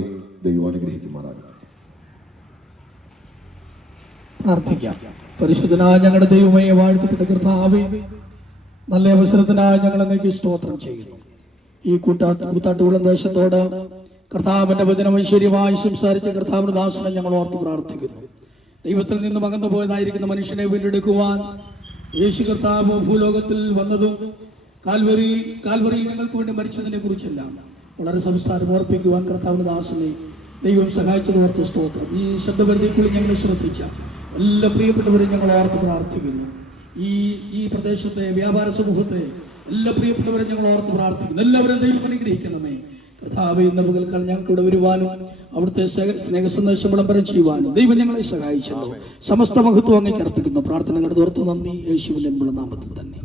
ദൈവം അനുഗ്രഹിക്കുമാറാകട്ടെ. പ്രാർത്ഥിക്കാം. പരിശുദ്ധനായ ഞങ്ങളുടെ ദൈവമേ, വാഴ്ത്തപ്പെട്ട കർത്താവേ, നല്ല അവസരത്തിനായി ഞങ്ങൾ അങ്ങേക്ക് സ്തോത്രം ചെയ്യുന്നു. ഈ കൂത്താട്ടുകുളം ദേശത്തോട് കർത്താവിന്റെ വചനം ഐശ്വര്യമായി സംസാരിച്ച കർത്താവിന്റെ ദാസനെ ഞങ്ങൾ ഓർത്ത് പ്രാർത്ഥിക്കുന്നു. ദൈവത്തിൽ നിന്നും അകന്നു പോയതായിരിക്കുന്ന മനുഷ്യനെ വീണ്ടെടുക്കുവാൻ യേശു കർത്താവ് ഭൂലോകത്തിൽ വന്നതും കാൽവറിയിൽ ഞങ്ങൾക്ക് വേണ്ടി മരിച്ചതിനെ കുറിച്ചെല്ലാം വളരെ സംസാരം ഓർപ്പിക്കുവാൻ കർത്താവിന്റെ ദാസനെ ദൈവം സഹായിച്ചത് ഓർത്ത് സ്തോത്രം. ഈ ശബ്ദപരിധിക്കുള്ളിൽ ഞങ്ങളെ ശ്രദ്ധിച്ച എല്ലാ പ്രിയപ്പെട്ടവരെയും ഞങ്ങൾ ഓർത്ത് പ്രാർത്ഥിക്കുന്നു. ഈ പ്രദേശത്തെ വ്യാപാര സമൂഹത്തെ എല്ലാ പ്രിയപ്പെട്ടവരെ ഞങ്ങൾ ഓർത്ത് പ്രാർത്ഥിക്കുന്നു. എല്ലാവരും ദൈവം അനുഗ്രഹിക്കണമേ. കർത്താവേ, ഇന്ന് പകൽക്കാലം ഞങ്ങൾക്കിവിടെ വരുവാനും അവിടുത്തെ സ്നേഹ സന്ദേശം വിളംബരം ചെയ്യുവാനും ദൈവം ഞങ്ങളെ സഹായിച്ചല്ലോ. സമസ്ത മഹത്വം അങ്ങേക്ക് അർപ്പിക്കുന്നു. പ്രാർത്ഥനകളുടെ ഓർത്ത് നന്ദി, യേശുവിന്റെ നാമത്തിൽ തന്നെ.